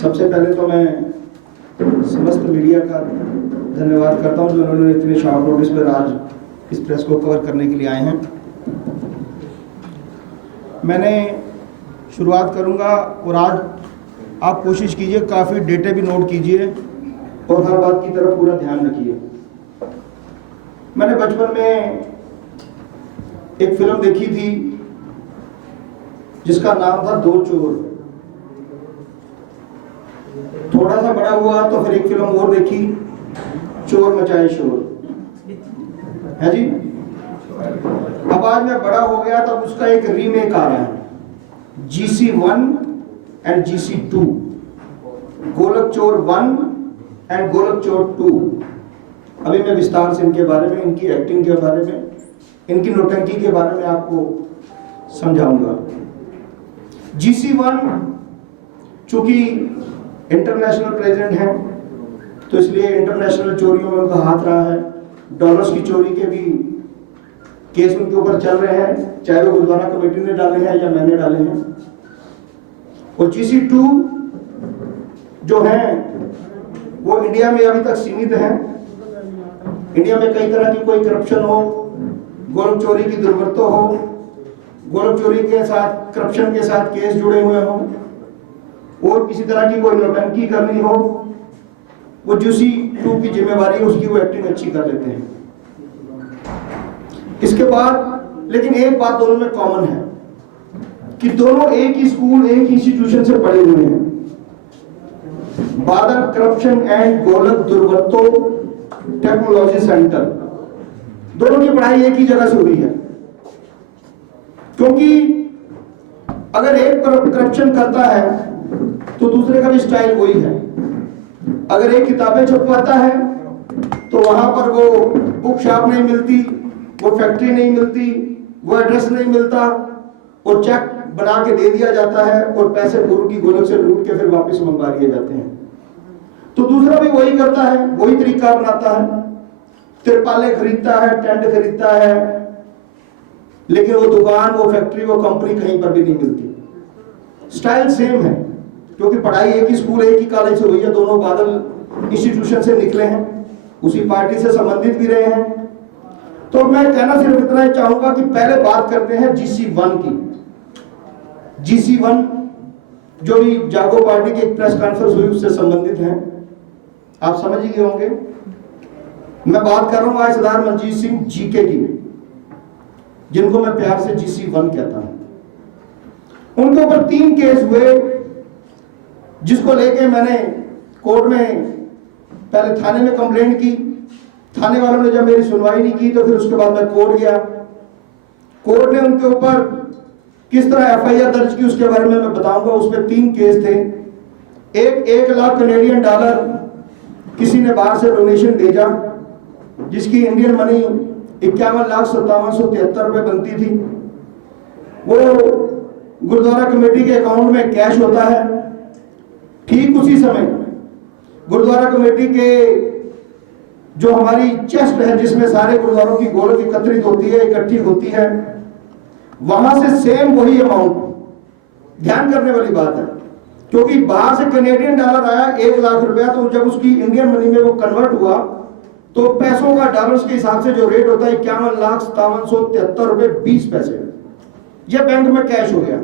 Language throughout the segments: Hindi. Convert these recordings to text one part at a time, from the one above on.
सबसे पहले तो मैं समस्त मीडिया का धन्यवाद करता हूं जो उन्होंने इतने शॉर्ट नोटिस पर आज इस प्रेस को कवर करने के लिए आए हैं। मैंने शुरुआत करूंगा और आज आप कोशिश कीजिए, काफ़ी डेटे भी नोट कीजिए और हर बात की तरफ पूरा ध्यान रखिए। मैंने बचपन में एक फिल्म देखी थी जिसका नाम था दो चोर। थोड़ा सा बड़ा हुआ तो फिर एक फिल्म और देखी, चोर मचाए शोर, है जी। अब आज मैं बड़ा हो गया तब उसका एक रीमेक आ रहा है, GC1 एंड GC2, गोलक चोर 1 एंड गोलक चोर 2। अभी मैं विस्तार से इनके बारे में, इनकी एक्टिंग के बारे में, इनकी नौटंकी के बारे में आपको समझाऊंगा। GC1 चूंकि इंटरनेशनल प्रेसिडेंट हैं तो इसलिए इंटरनेशनल चोरियों में उनका हाथ रहा है। डॉलर्स की चोरी के भी केस उनके ऊपर चल रहे हैं, चाहे वो गुरुद्वारा कमेटी ने डाले हैं या मैंने डाले हैं। और GC2 जो है वो इंडिया में अभी तक सीमित है। इंडिया में कई तरह की कोई करप्शन हो, गोलक चोरी की दुर्वरतों हो, गोलक चोरी के साथ करप्शन के साथ केस जुड़े हुए हों, और किसी तरह की कोई नौटंकी करनी हो, वो GC2 की जिम्मेवारी है, उसकी वो एक्टिंग अच्छी कर लेते हैं। इसके बाद लेकिन एक बात दोनों में कॉमन है कि दोनों एक ही स्कूल, एक ही इंस्टीट्यूशन से पढ़े हुए हैं। बादल करप्शन एंड गोलक दुर्वरतो टेक्नोलॉजी सेंटर, दोनों की पढ़ाई एक ही जगह से हुई है। क्योंकि अगर एक करप्शन करता है तो दूसरे का भी स्टाइल वही है। अगर एक किताबें छपवाता है तो वहां पर वो बुक शॉप नहीं मिलती, वो फैक्ट्री नहीं मिलती, वो एड्रेस नहीं मिलता, और चेक बना के दे दिया जाता है और पैसे गुरु की गोलक से लूट के फिर वापस मंगवा लिए जाते हैं। तो दूसरा भी वही करता है, वही तरीका अपनाता है, तिरपाले खरीदता है, टेंट खरीदता है, लेकिन वो दुकान, वो फैक्ट्री, वो कंपनी कहीं पर भी नहीं मिलती। स्टाइल सेम है क्योंकि पढ़ाई एक ही स्कूल, एक ही कॉलेज से हुई है, दोनों बादल इंस्टीट्यूशन से निकले हैं, उसी पार्टी से संबंधित भी रहे हैं। तो मैं कहना सिर्फ इतना ही चाहूंगा कि पहले बात करते हैं GC1 की। GC1 जो भी जागो पार्टी की एक प्रेस कॉन्फ्रेंस हुई उससे संबंधित है, आप समझ ही गए होंगे। मैं बात कर रहा हूं आज सरदार मंजीत सिंह जीके की, जिनको मैं प्यार से GC1 कहता हूं। उनके ऊपर 3 केस हुए जिसको लेके मैंने कोर्ट में पहले थाने में कंप्लेंट की। थाने वालों ने जब मेरी सुनवाई नहीं की तो फिर उसके बाद मैं कोर्ट गया। कोर्ट ने उनके ऊपर किस तरह FIR दर्ज की उसके बारे में मैं बताऊंगा। उसमें 3 केस थे। एक 1 लाख कनेडियन डॉलर किसी ने बाहर से डोनेशन भेजा, जिसकी इंडियन मनी 51,57,73 रुपए बनती थी। वो गुरुद्वारा कमेटी के अकाउंट में कैश होता है। ठीक उसी समय गुरुद्वारा कमेटी के जो हमारी चेस्ट है जिसमें सारे गुरुद्वारों की गोलक एकत्रित होती है, इकट्ठी होती है, वहां से सेम वही अमाउंट, ध्यान करने वाली बात है क्योंकि बाहर से कनेडियन डॉलर आया 1 लाख रुपया, तो जब उसकी इंडियन मनी में वो कन्वर्ट हुआ तो पैसों का डॉलर्स के हिसाब से जो रेट होता है 51,57,73 रुपए 20 पैसे, यह बैंक में कैश हो गया।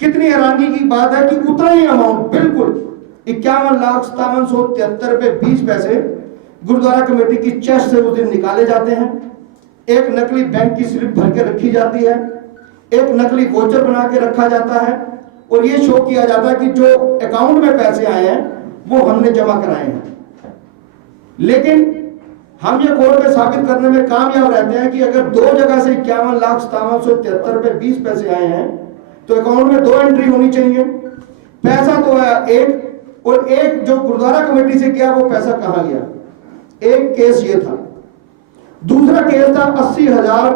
कितनी हैरानी की बात है कि उतना ही अमाउंट, बिल्कुल 51,57,73 रुपए 20 पैसे गुरुद्वारा कमेटी की चेस्ट से उस दिन निकाले जाते हैं। एक नकली बैंक की स्लिप भर के रखी जाती है, एक नकली वोचर बना के रखा जाता है और ये शो किया जाता है कि जो अकाउंट में पैसे आए हैं वो हमने जमा कराए हैं। लेकिन हम ये कोर्ट में साबित करने में कामयाब रहते हैं कि अगर 2 जगह से 51,57,73 रुपए 20 पैसे आए हैं तो अकाउंट में 2 एंट्री होनी चाहिए। पैसा तो आया एक, और एक जो गुरुद्वारा कमेटी से गया वो पैसा कहां गया। एक केस ये था। दूसरा केस था 80,000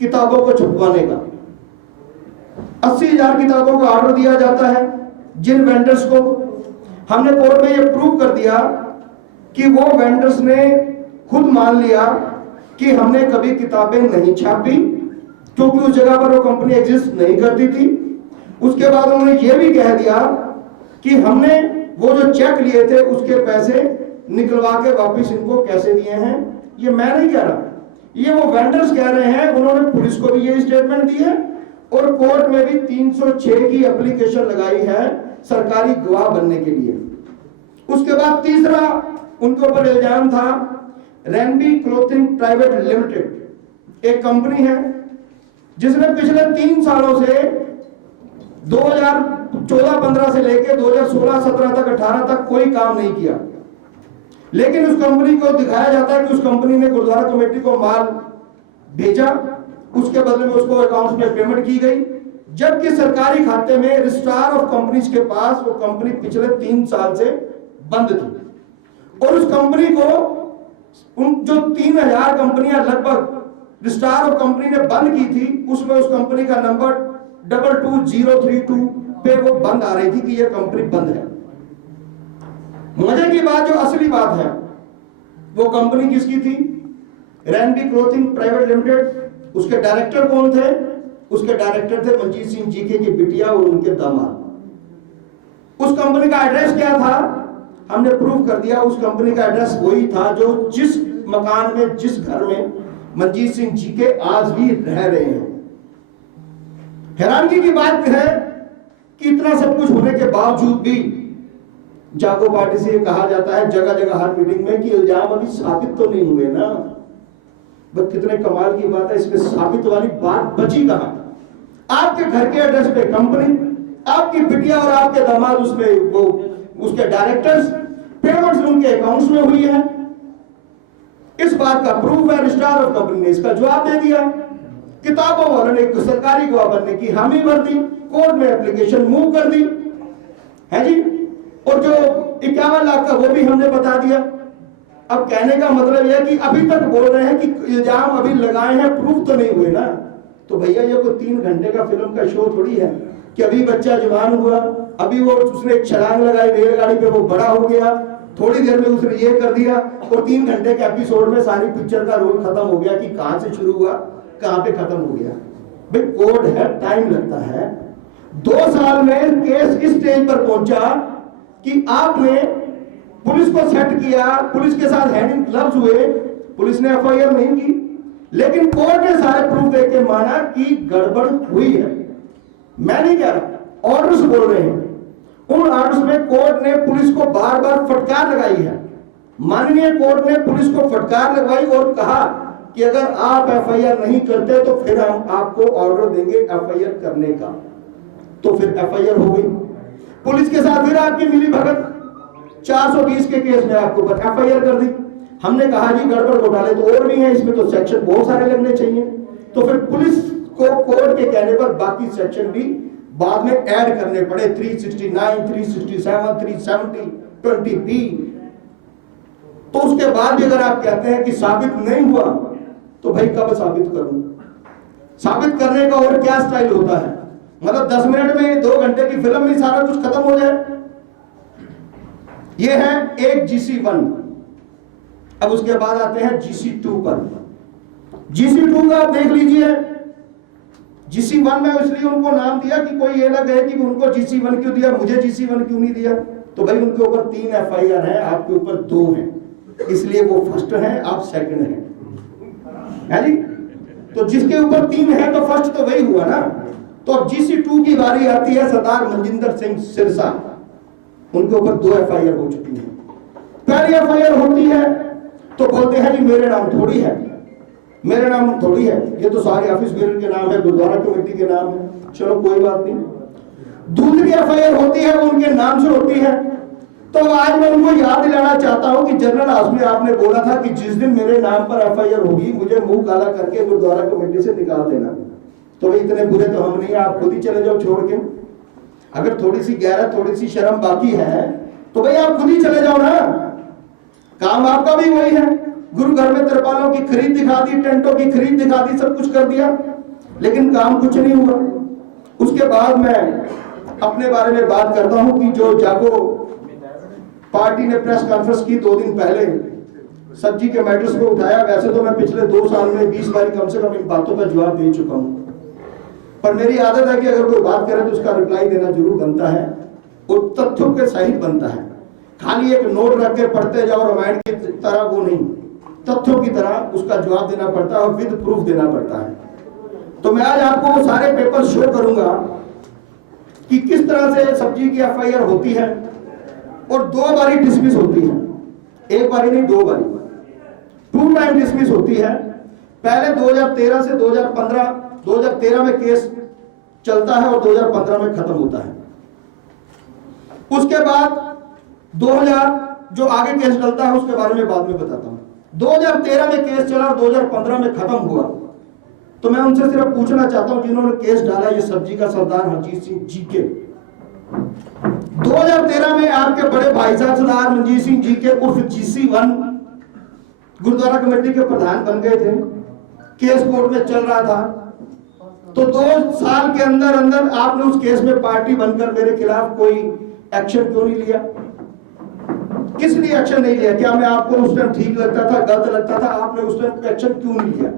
किताबों को छपवाने का। 80,000 किताबों का ऑर्डर दिया जाता है जिन वेंडर्स को। हमने कोर्ट में ये प्रूव कर दिया कि वो वेंडर्स ने खुद मान लिया कि हमने कभी किताबें नहीं छापी क्योंकि उस जगह पर वो कंपनी एग्जिस्ट नहीं करती थी। उसके बाद उन्होंने ये भी कह दिया कि हमने वो जो चेक लिए थे उसके पैसे निकलवा के वापस इनको कैसे दिए हैं, ये मैं नहीं कह रहा, ये वो वेंडर्स कह रहे हैं। उन्होंने पुलिस को भी ये स्टेटमेंट दी है और कोर्ट में भी 306 की एप्लीकेशन लगाई है सरकारी गवाह बनने के लिए। उसके बाद तीसरा उनके ऊपर इल्जाम था, रैनबी क्लोथिंग प्राइवेट लिमिटेड एक कंपनी है जिसने पिछले 3 सालों से 2014-15 से लेकर 2016-17 तक 18 तक कोई काम नहीं किया, लेकिन उस कंपनी को दिखाया जाता है कि उस कंपनी ने गुरुद्वारा कमेटी को माल भेजा, उसके बदले में उसको अकाउंट में पेमेंट की गई, जबकि सरकारी खाते में रजिस्ट्रार ऑफ कंपनीज के पास वो कंपनी पिछले 3 साल से बंद थी। और उस कंपनी को उन जो 3000 कंपनियां लगभग रजिस्ट्रार ऑफ कंपनी ने बंद की थी, उसमें उस कंपनी का नंबर 22032 पे वो बंद आ रही थी कि ये कंपनी बंद है। मजे की बात, जो असली बात है, वो कंपनी किसकी थी? रैनबी क्लोथिंग प्राइवेट लिमिटेड। उसके डायरेक्टर कौन थे? उसके डायरेक्टर थे मंजीत सिंह जीके की बिटिया और उनके दामाद। उस कंपनी का एड्रेस क्या था? हमने प्रूव कर दिया, उस कंपनी का एड्रेस वही था जो जिस मकान में, जिस घर में मंजीत सिंह जीके आज भी रह रहे हैं। हैरानगी की बात है कि इतना सब कुछ होने के बावजूद भी जागो पार्टी से ये कहा जाता है जगह जगह हर मीटिंग में कि इल्जाम अभी साबित तो नहीं हुए ना। बस कितने कमाल की बात है, इसमें साबित वाली बात बची कहां? आपके घर के एड्रेस पे कंपनी, आपकी बिटिया और आपके दामाद उसमें वो उसके डायरेक्टर्स, पेमेंट्स उनके अकाउंट्स में हुई है। इस बात का प्रूफ है, रजिस्ट्रार ऑफ कंपनी ने इसका जवाब दे दिया। किताबों वालों ने सरकारी गवाह बनने की हामी भर दी, कोर्ट में एप्लीकेशन मूव कर दी है जी, और जो 51 लाख का वो भी हमने बता दिया। अब कहने का मतलब यह कि अभी तक बोल रहे हैं कि इल्जाम अभी लगाए हैं, प्रूफ तो नहीं हुए ना। तो भैया ये कोई 3 घंटे का फिल्म का शो थोड़ी है कि अभी बच्चा जवान हुआ, अभी वो उसने एक छलांग लगाई रेलगाड़ी पे, वो बड़ा हो गया, थोड़ी देर में उसने ये कर दिया और 3 घंटे के एपिसोड में सारी पिक्चर का रोल खत्म हो गया कि कहां से शुरू हुआ कहां पे खत्म हो गया। भाई कोर्ट है, टाइम लगता है। 2 साल में केस इस स्टेज पर पहुंचा कि आपने पुलिस को सेट किया, पुलिस के साथ हैंड इन ग्लव्स हुए, पुलिस ने एफआईआर नहीं की, लेकिन कोर्ट ने सारे प्रूफ देख के माना कि गड़बड़ हुई है। मैं नहीं कह रहा, ऑर्डर्स बोल रहे हैं। उन ऑर्डर्स में कोर्ट ने पुलिस को बार बार फटकार लगाई है। माननीय कोर्ट ने पुलिस को फटकार लगवाई और कहा कि अगर आप एफआईआर नहीं करते तो फिर हम आपको ऑर्डर देंगे एफआईआर करने का। तो फिर एफआईआर हो गई, पुलिस के साथ फिर आपकी मिली भगत, 420 के केस में आपको एफआईआर कर दी। हमने कहा जी गड़बड़ घोटाले तो और भी हैं, इसमें तो सेक्शन बहुत सारे लगने चाहिए। तो फिर पुलिस को कोर्ट के कहने पर बाकी सेक्शन भी बाद में ऐड करने पड़े, 369, 367, 370, 20B। तो उसके बाद भी अगर आप कहते हैं कि साबित नहीं हुआ, तो भाई कब साबित करूं? साबित करने का और क्या स्टाइल होता है? मतलब 10 मिनट में 2 घंटे की फिल्म में सारा कुछ खत्म हो जाए। ये है एक GC1। अब उसके बाद आते हैं GC2 पर। GC2 का आप देख लीजिए। GC1 में इसलिए उनको नाम दिया कि कोई ये ना कहे कि उनको GC1 क्यों दिया, मुझे GC1 क्यों नहीं दिया। तो भाई उनके ऊपर 3 एफआईआर है, आपके ऊपर 2 हैं, इसलिए वो फर्स्ट है, आप सेकंड है जी। तो जिसके ऊपर 3 है तो फर्स्ट तो वही हुआ ना। तो अब GC2 की बारी आती है सरदार मनजिंदर सिंह सिरसा। उनके ऊपर 2 एफआईआर हो चुकी है। पहली एफआईआर होती है तो बोलते हैं जी मेरे नाम थोड़ी है, मेरे नाम थोड़ी है, ये तो सारे ऑफिस बेरर के नाम है, गुरुद्वारा कमेटी के नाम है, चलो कोई बात नहीं। दूसरी एफआईआर होती है वो उनके नाम से होती है। तो आज मैं उनको याद दिलाना चाहता हूं कि जनरल हाउस में आपने बोला था कि जिस दिन मेरे नाम पर एफआईआर होगी मुझे मुंह काला करके गुरुद्वारा कमेटी से निकाल देना। तो भाई इतने बुरे तो हम नहीं, आप खुद ही चले जाओ छोड़ के। अगर थोड़ी सी गैरत, थोड़ी सी शर्म बाकी है तो भाई आप खुद ही चले जाओ ना। काम आपका भी वही है, गुरु घर में तिरपालों की खरीद दिखा दी, टेंटों की खरीद दिखा दी, सब कुछ कर दिया, लेकिन काम कुछ नहीं हुआ। उसके बाद मैं अपने बारे में बात करता हूं कि जो जागो पार्टी ने प्रेस कॉन्फ्रेंस की 2 दिन पहले सब्जी के मैटर्स को उठाया। वैसे तो मैं पिछले 2 साल में 20 बार कम से कम इन बातों का जवाब दे चुका हूं, पर मेरी आदत है कि अगर कोई बात करे तो उसका रिप्लाई देना जरूर बनता है। और तथ्यों के सहित बनता है। खाली एक नोट रख के पढ़ते जाओ रामायण की तरह, वो नहीं, तथ्यों की तरह उसका जवाब देना पड़ता है और विद प्रूफ देना पड़ता है। तो मैं आज आपको वो सारे पेपर शो करूंगा कि किस तरह से सब्जी की एफआईआर होती है और 2 बारी डिसमिस होती है, 1 बारी नहीं 2 बारी, 2 टाइम डिसमिस होती है। पहले 2013 से 2015, 2013 में केस चलता है और 2015 में खत्म होता है। उसके बाद 2000 जो आगे केस चलता है उसके बारे में बाद में बताता हूं। 2013 में केस चला और 2015 में खत्म हुआ। तो मैं उनसे सिर्फ पूछना चाहता हूं जिन्होंने केस डाला, ये सब्जी का सरदार मनजीत सिंह जीके, 2013 में आपके बड़े भाई साहब सरदार मनजीत सिंह जीके उर्फ GC1 गुरुद्वारा कमेटी के प्रधान बन गए थे। केस कोर्ट में चल रहा था, तो 2 साल के अंदर अंदर आपने उस केस में पार्टी बनकर मेरे खिलाफ कोई एक्शन क्यों नहीं लिया? किस लिए एक्शन नहीं लिया? क्या मैं आपको उस टाइम ठीक लगता था, गलत लगता था? आपने उस टाइम एक्शन क्यों नहीं लिया?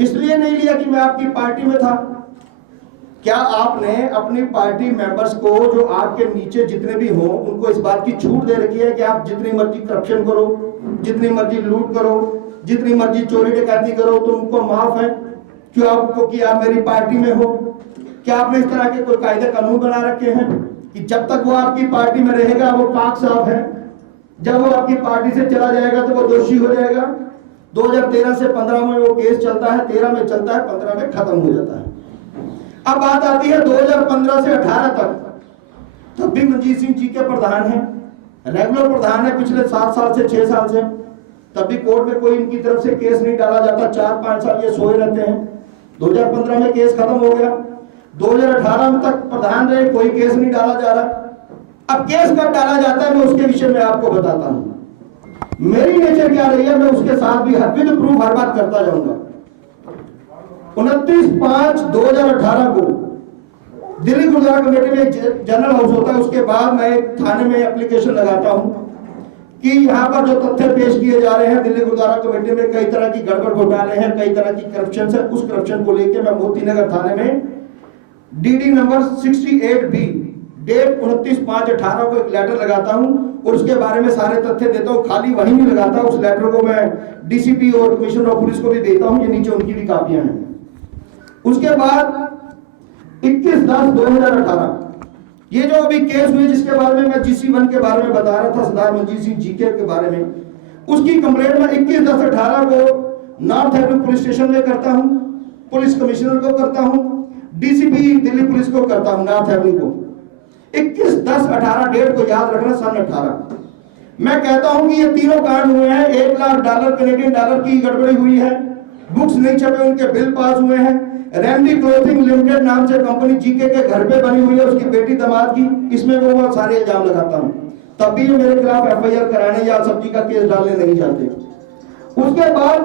इसलिए नहीं लिया कि मैं आपकी पार्टी में था। क्या आपने अपनी पार्टी मेंबर्स को, जो आपके नीचे जितने भी हों, उनको इस बात की छूट दे रखी है कि आप जितनी मर्जी करप्शन करो, जितनी मर्जी लूट करो, जितनी मर्जी चोरी डकैती करो, तो उनको माफ है? क्यों आपको कि आप मेरी पार्टी में हो? क्या आपने इस तरह के कोई कायदे कानून बना रखे हैं कि जब तक वो आपकी पार्टी में रहेगा वो पाक साफ है, जब वो आपकी पार्टी से चला जाएगा तो वो दोषी हो जाएगा? 2013 से 15 में वो केस चलता है, 13 में चलता है, 15 में खत्म हो जाता है। अब बात आती है 2015 से 18 तक, तब भी मनजीत सिंह जी के प्रधान है, रेगुलर प्रधान है पिछले 7 साल से 6 साल से, तब भी कोर्ट में कोई इनकी तरफ से केस नहीं डाला जाता। 4-5 साल ये सोए रहते हैं। 2015 में केस खत्म हो गया, 2018 में तक प्रधान रहे, कोई केस नहीं डाला जा रहा। अब केस कब डाला जाता है मैं उसके विषय में आपको बताता हूं। मेरी नेचर क्या रही है मैं उसके साथ भी विद प्रूफ हर बात करता जाऊंगा। 29/5/2018 को दिल्ली गुरुद्वारा कमेटी में एक जनरल हाउस होता है, उसके बाद मैं एक थाने में एप्लीकेशन लगाता हूं कि यहाँ पर जो तथ्य पेश किए जा रहे हैं दिल्ली गुरुद्वारा कमेटी में कई तरह की गड़बड़ घोटाले हैं, कई तरह की करप्शन है। उस करप्शन को लेकर मैं मोतीनगर थाने में DD नंबर 68B डेट 29/5/18 को एक लेटर लगाता हूं और उसके बारे में सारे तथ्य देता हूं। खाली वही नहीं लगाता, उस लेटर को मैं DCP और कमिश्नर ऑफ पुलिस को भी देता हूं। ये नीचे उनकी भी कापियां हैं। उसके बाद 21/10/2018 ये जो अभी केस हुई जिसके बारे में मैं GC1 के बारे में बता रहा था, सरदार मनजीत सिंह जीके के बारे में, उसकी कंप्लेंट मैं 21/10/18 को नॉर्थ एवेन्यू पुलिस स्टेशन में करता हूं, पुलिस कमिश्नर को करता हूं, DCP दिल्ली पुलिस को करता हूं, नॉर्थ एवेन्यू को। 21/10/18 डेट को याद रखना, सन 18। मैं कहता हूं कि ये तीनों कांड हुए हैं। $1,00,000 कनेडियन डॉलर की गड़बड़ी हुई है, बुक्स नहीं छपे, उनके बिल पास हुए हैं। रेमडी क्लोथिंग लिमिटेड नाम से कंपनी जीके के घर पे बनी हुई है, उसकी बेटी दामाद की, इसमें वो सारे इल्जाम लगाता हूं। तब भी ये मेरे खिलाफ FIR कराने या सब्जी का केस डालने नहीं चाहते। उसके बाद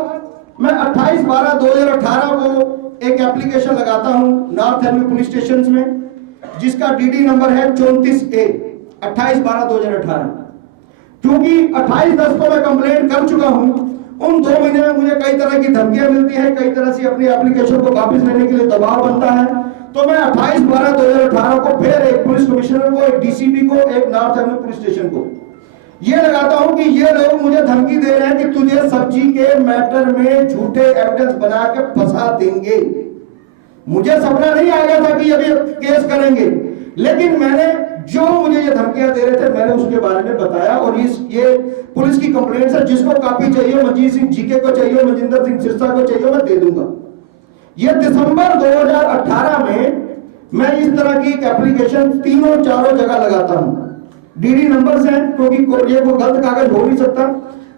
मैं 28/12/2018 को एक एप्लीकेशन लगाता हूं नॉर्थ एवेन्यू पुलिस स्टेशन में, जिसका DD नंबर है 34A 28/12/2018। क्योंकि 28/10 को मैं कंप्लेंट कर चुका हूं, उन 2 महीने में मुझे कई तरह की धमकियां मिलती हैं, कई तरह से अपनी एप्लीकेशन को वापस लेने के लिए दबाव बनता है। तो मैं 28/12/2018 को फिर एक पुलिस कमिश्नर को, एक DCP को, एक नॉर्थ एवेन्यू पुलिस स्टेशन को ये लगाता हूं कि ये लोग मुझे धमकी दे रहे हैं कि तुझे सब्जी के मैटर में झूठे एविडेंस बना के फंसा देंगे। मुझे सपना नहीं आ गया था कि अभी केस करेंगे, लेकिन मैंने जो मुझे ये धमकियां दे रहे थे मैंने उसके बारे में बताया। और ये पुलिस की कंप्लेंट है, जिसको कॉपी चाहिए, मनजीत सिंह जीके को चाहिए, मजिंदर सिंह सिरसा को चाहिए, मैं दे दूंगा। ये दिसंबर 2018 में मैं इस तरह की एक एप्लीकेशन 3-4 जगह लगाता हूं। DD नंबर से, क्योंकि ये वो गलत कागज हो नहीं सकता।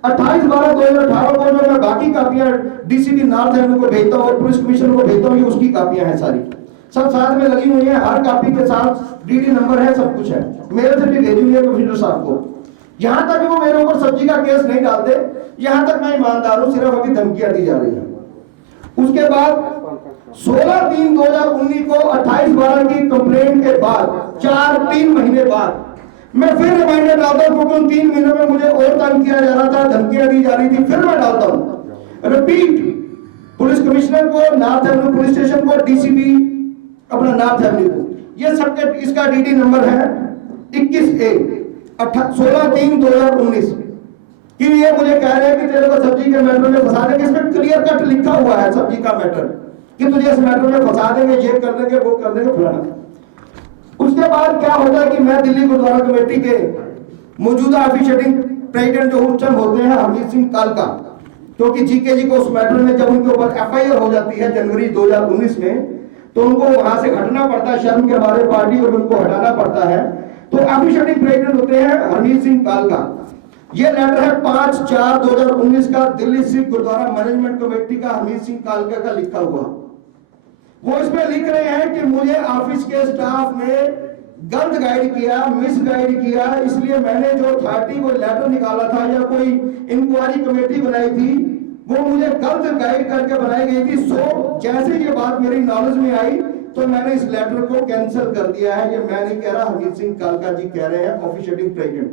28/12/2018 को जो मैं बाकी कापियां DCP नॉर्थ एवेन्यू को भेजता हूं और पुलिस कमिश्नर को भेजता हूं, ये उसकी कापियां हैं, सारी सब साथ में लगी हुई है। हर कापी के साथ DD नंबर है, सब कुछ है। मेरे से भी भेजी हुई है कमिश्नर साहब को। यहां तक वो मेरे ऊपर सब्जी का केस नहीं डालते, यहां तक मैं ईमानदार हूं, सिर्फ अभी धमकियां दी जा रही है। उसके बाद 16/3/2019 को 28/12 की कंप्लेंट के बाद 3 महीने बाद मैं फिर रिमाइंडर डालता हूं, क्योंकि उन 3 महीनों में मुझे और तंग किया जा रहा था, धमकियां दी जा रही थी। फिर मैं डालता हूं रिपीट पुलिस कमिश्नर को, नॉर्थ एवेन्यू पुलिस स्टेशन को, DCP अपना नॉर्थ एवेन्यू को। ये सबके इसका DD नंबर है 21A 16/3/2019 कि ये मुझे कह रहे हैं कि तेरे को सब्जी के मैटर में फंसा देंगे। इसमें क्लियर कट लिखा हुआ है सब्जी का मैटर कि तुझे इस मैटर में फंसा देंगे, ये कर देंगे, वो कर देंगे, फलाना। उसके बाद क्या होता है कि मैं दिल्ली गुरुद्वारा कमेटी के मौजूदा ऑफिशिएटिंग प्रेसिडेंट जो उस टाइम होते हैं हरमीत सिंह कालका, क्योंकि जीके जी को उस मैटर में जब उनके ऊपर एफआईआर हो जाती है जनवरी 2019 में, तो उनको वहां से हटना पड़ता है, शर्म के हमारे पार्टी को उनको हटाना पड़ता है। तो ऑफिशिएटिंग प्रेसिडेंट होते हैं हरमीत सिंह कालका। ये लेटर है 5/4/2019 का दिल्ली सिख गुरुद्वारा मैनेजमेंट कमेटी का हरमीत सिंह कालका का लिखा हुआ। वो इसमें लिख रहे हैं कि मुझे ऑफिस के स्टाफ ने गलत गाइड किया, मिस गाइड किया, इसलिए मैंने जो अथॉरिटी को लेटर निकाला था या कोई इंक्वायरी कमेटी बनाई थी वो मुझे गलत गाइड करके बनाई गई थी। सो जैसे ये बात मेरी नॉलेज में आई तो मैंने इस लेटर को कैंसिल कर दिया है। ये मैं नहीं कह रहा, हरमीत सिंह कालका जी कह रहे हैं, ऑफिशिएटिंग प्रेसिडेंट।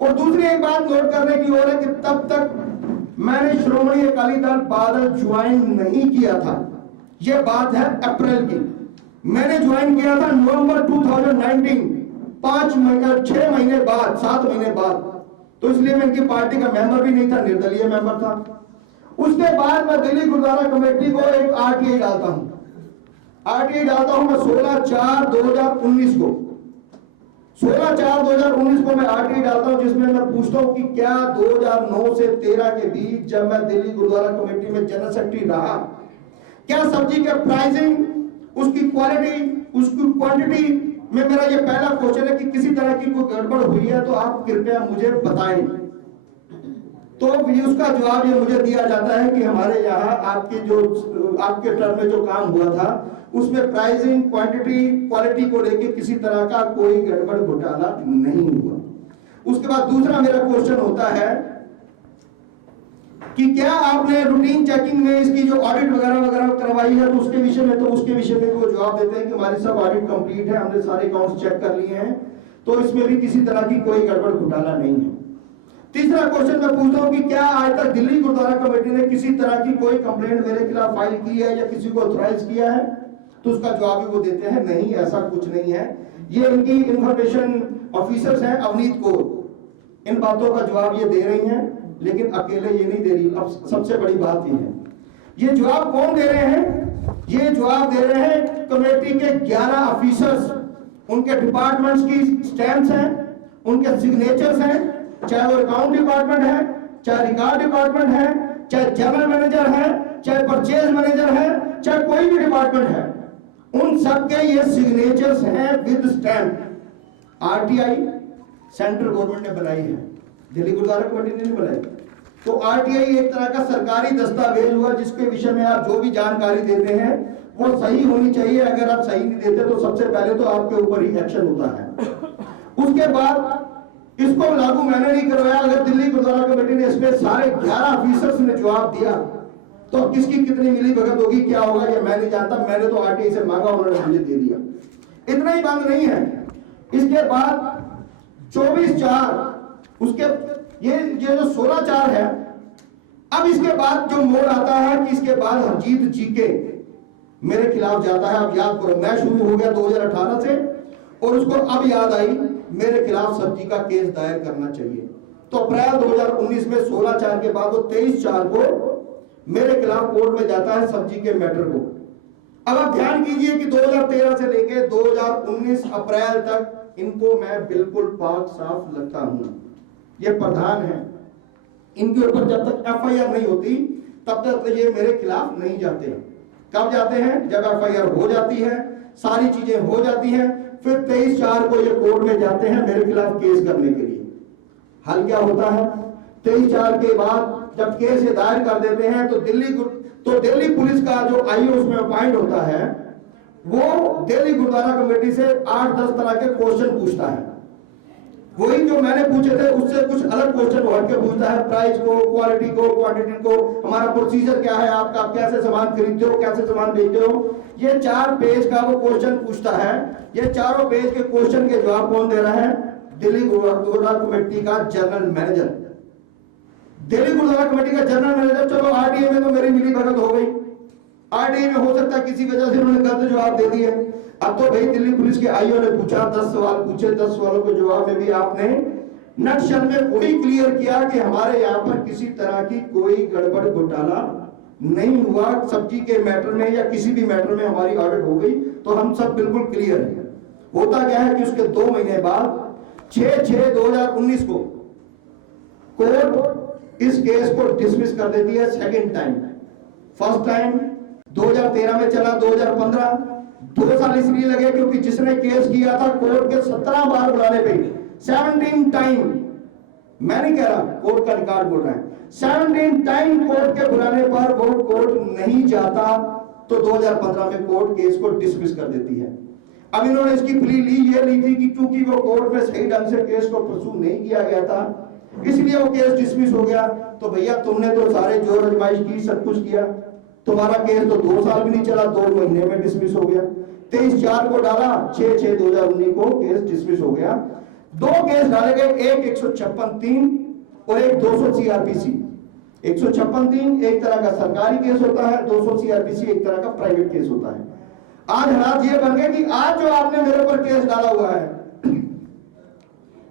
और दूसरी एक बात नोट करने की और है कि तब तक मैंने श्रोमणी अकाली दल बादल ज्वाइन नहीं किया था। यह बात है अप्रैल की। मैंने ज्वाइन किया था नवंबर 2019, 5 महीने 6 महीने बाद, 7 महीने बाद। तो इसलिए मैं इनकी पार्टी का मेंबर भी नहीं था, निर्दलीय मेंबर था। उसके बाद मैं दिल्ली गुरुद्वारा कमेटी को एक आरटीआई डालता हूं। आरटीआई डालता हूं मैं 16/4/2019 को। 16/4/2019 को मैं आरटीआई डालता हूं, जिसमें मैं पूछता हूं कि क्या 2009 से 13 के बीच जब मैं दिल्ली गुरुद्वारा कमेटी में जनरल सेक्रेटरी रहा, क्या सब्जी के प्राइसिंग, उसकी क्वालिटी, उसकी क्वांटिटी में मेरा ये पहला क्वेश्चन है कि किसी तरह की कोई गड़बड़ हुई है तो आप कृपया मुझे बताएं। तो उसका जवाब ये मुझे दिया जाता है कि हमारे यहाँ आपके टर्म में जो काम हुआ था उसमें प्राइसिंग, क्वांटिटी, क्वालिटी को लेकर किसी तरह का कोई गड़बड़ घोटाला नहीं हुआ। उसके बाद दूसरा मेरा क्वेश्चन होता है कि क्या आपने रूटीन चेकिंग में इसकी जो ऑडिट वगैरह वगैरह करवाई है, तो उसके विषय में वो जवाब देते हैं कि हमारी सब ऑडिट कंप्लीट है, हमने सारे अकाउंट्स चेक कर लिए हैं, तो इसमें भी किसी तरह की कोई गड़बड़ घोटाला नहीं है। तीसरा क्वेश्चन मैं पूछता हूं कि क्या आज तक दिल्ली गुरुद्वारा कमेटी ने किसी तरह की कोई कंप्लेंट मेरे खिलाफ फाइल की है या किसी को ऑथराइज किया है, तो उसका जवाब भी वो देते हैं नहीं, ऐसा कुछ नहीं है। ये इनकी इंफॉर्मेशन ऑफिसर्स हैं अवनीत कौर, इन बातों का जवाब ये दे रही हैं, लेकिन अकेले ये नहीं दे रही। अब सबसे बड़ी बात ये है, ये जवाब कौन दे रहे हैं? ये जवाब दे रहे हैं कमेटी के 11 ऑफिसर्स, उनके डिपार्टमेंट्स की स्टैम्प्स हैं, उनके सिग्नेचर्स हैं, चाहे वो अकाउंट डिपार्टमेंट है, चाहे रिकॉर्ड डिपार्टमेंट है, चाहे जनरल मैनेजर है, चाहे परचेज मैनेजर है, चाहे कोई भी डिपार्टमेंट है, उन सबके ये सिग्नेचर्स हैं with stamp. RTI central government ने बनाई है, दिल्ली गुरुद्वारा कमेटी ने नहीं बनाई। तो आरटीआई एक तरह का सरकारी दस्तावेज हुआ जिसके विषय में आप जो भी जानकारी देते हैं वो सही होनी चाहिए। अगर आप सही नहीं देते तो सबसे पहले तो आपके ऊपर ही एक्शन होता है। उसके बाद इसको लागू मैंने नहीं करवाया। अगर दिल्ली गुरुद्वारा कमेटी ने इसमें सारे 11 ऑफिसर्स ने जवाब दिया तो किसकी कितनी मिली भगत होगी, क्या होगा, ये मैं नहीं जानता। मैंने तो आरटीआई से मांगा, उन्होंने मुझे दे दिया। इतना ही बात नहीं है, इसके बाद 24/4 उसके ये जो 16/4 है। अब इसके बाद जो मोड़ आता है कि इसके बाद हरजीत जीके मेरे खिलाफ जाता है। अब याद करो, मैं शुरू हो गया 2018 से और उसको अब याद आई मेरे खिलाफ सब्जी का केस दायर करना चाहिए। तो अप्रैल 2019 में 16/4 के बाद वो 23/4 को मेरे खिलाफ कोर्ट में जाता है सब्जी के मैटर को। अब आप ध्यान कीजिए कि 2013 से लेके 2019 अप्रैल तक इनको मैं बिल्कुल पाक साफ लगता हूं। ये प्रधान है, इनके ऊपर जब तक एफआईआर नहीं होती तब तक तो ये मेरे खिलाफ नहीं जाते। कब जाते हैं? जब एफआईआर हो जाती है, सारी चीजें हो जाती हैं, फिर 23/4 को ये कोर्ट में जाते हैं मेरे खिलाफ केस करने के लिए। हल क्या होता है? 23/4 के बाद जब केस ये दायर कर देते हैं तो दिल्ली पुलिस का जो आईओ उसमें अपॉइंट होता है वो दिल्ली गुरुद्वारा कमेटी से 8-10 तरह के क्वेश्चन पूछता है। वही जो मैंने पूछे थे उससे कुछ अलग क्वेश्चन वो हटके पूछता है, प्राइस को, क्वालिटी को, क्वांटिटी को, हमारा प्रोसीजर क्या है, आपका आप कैसे सामान खरीदते हो, कैसे सामान बेचते हो। ये 4 पेज का वो क्वेश्चन पूछता है। ये चारों पेज के क्वेश्चन के जवाब कौन दे रहा है? दिल्ली गुरुद्वारा कमेटी का general manager. Delhi Gurdwara committee का जनरल मैनेजर। चलो आरटीआई में तो मेरी मिली भगत हो गई, आरटीआई में हो सकता है किसी वजह से उन्होंने गलत जवाब दे दिए, अब तो भाई दिल्ली पुलिस के आईओ ने पूछा, 10 सवाल पूछे, 10 सवालों के जवाब में भी आपने नक्शल में वही क्लियर किया कि हमारे यहाँ पर किसी तरह की कोई गड़बड़ घोटाला नहीं हुआ। सब्जी के मैटर में या किसी भी मैटर में हमारी ऑडिट हो गई तो हम सब बिल्कुल क्लियर है। होता क्या है कि उसके 2 महीने बाद 6/6/2019 को कोर्ट इस केस को डिसमिस कर देती है सेकंड टाइम। फर्स्ट टाइम 2013 में चला, 2015 2 साल इसलिए लगे क्योंकि जिसने केस किया था कोर्ट के 17 बार बुलाने पे 17 टाइम, मैं नहीं कह रहा, कोर्ट का रिकॉर्ड बोल रहा है, 17 टाइम कोर्ट के बुलाने पर वो कोर्ट नहीं जाता तो 2015 में कोर्ट केस को डिसमिस कर देती है। अब इन्होंने इसकी प्ली ये ली थी कि क्योंकि वो कोर्ट में सही ढंग से केस को परसू नहीं किया गया था इसलिए वो केस डिसमिस हो गया। तो भैया तुमने तो सारे जोर आजमाइश की, सब कुछ किया, तुम्हारा केस तो 2 साल भी नहीं चला, 2 महीने में डिसमिस हो गया। 23/4 को डाला, 6/6/2019 को केस डिसमिस हो गया। 2 केस डाले गए, एक 156(3) और एक 200 CRPC। 156(3) एक तरह का सरकारी केस होता है, 200 CRPC एक तरह का प्राइवेट केस होता है। आज हालात ये बन गए कि आज जो आपने मेरे ऊपर केस डाला हुआ है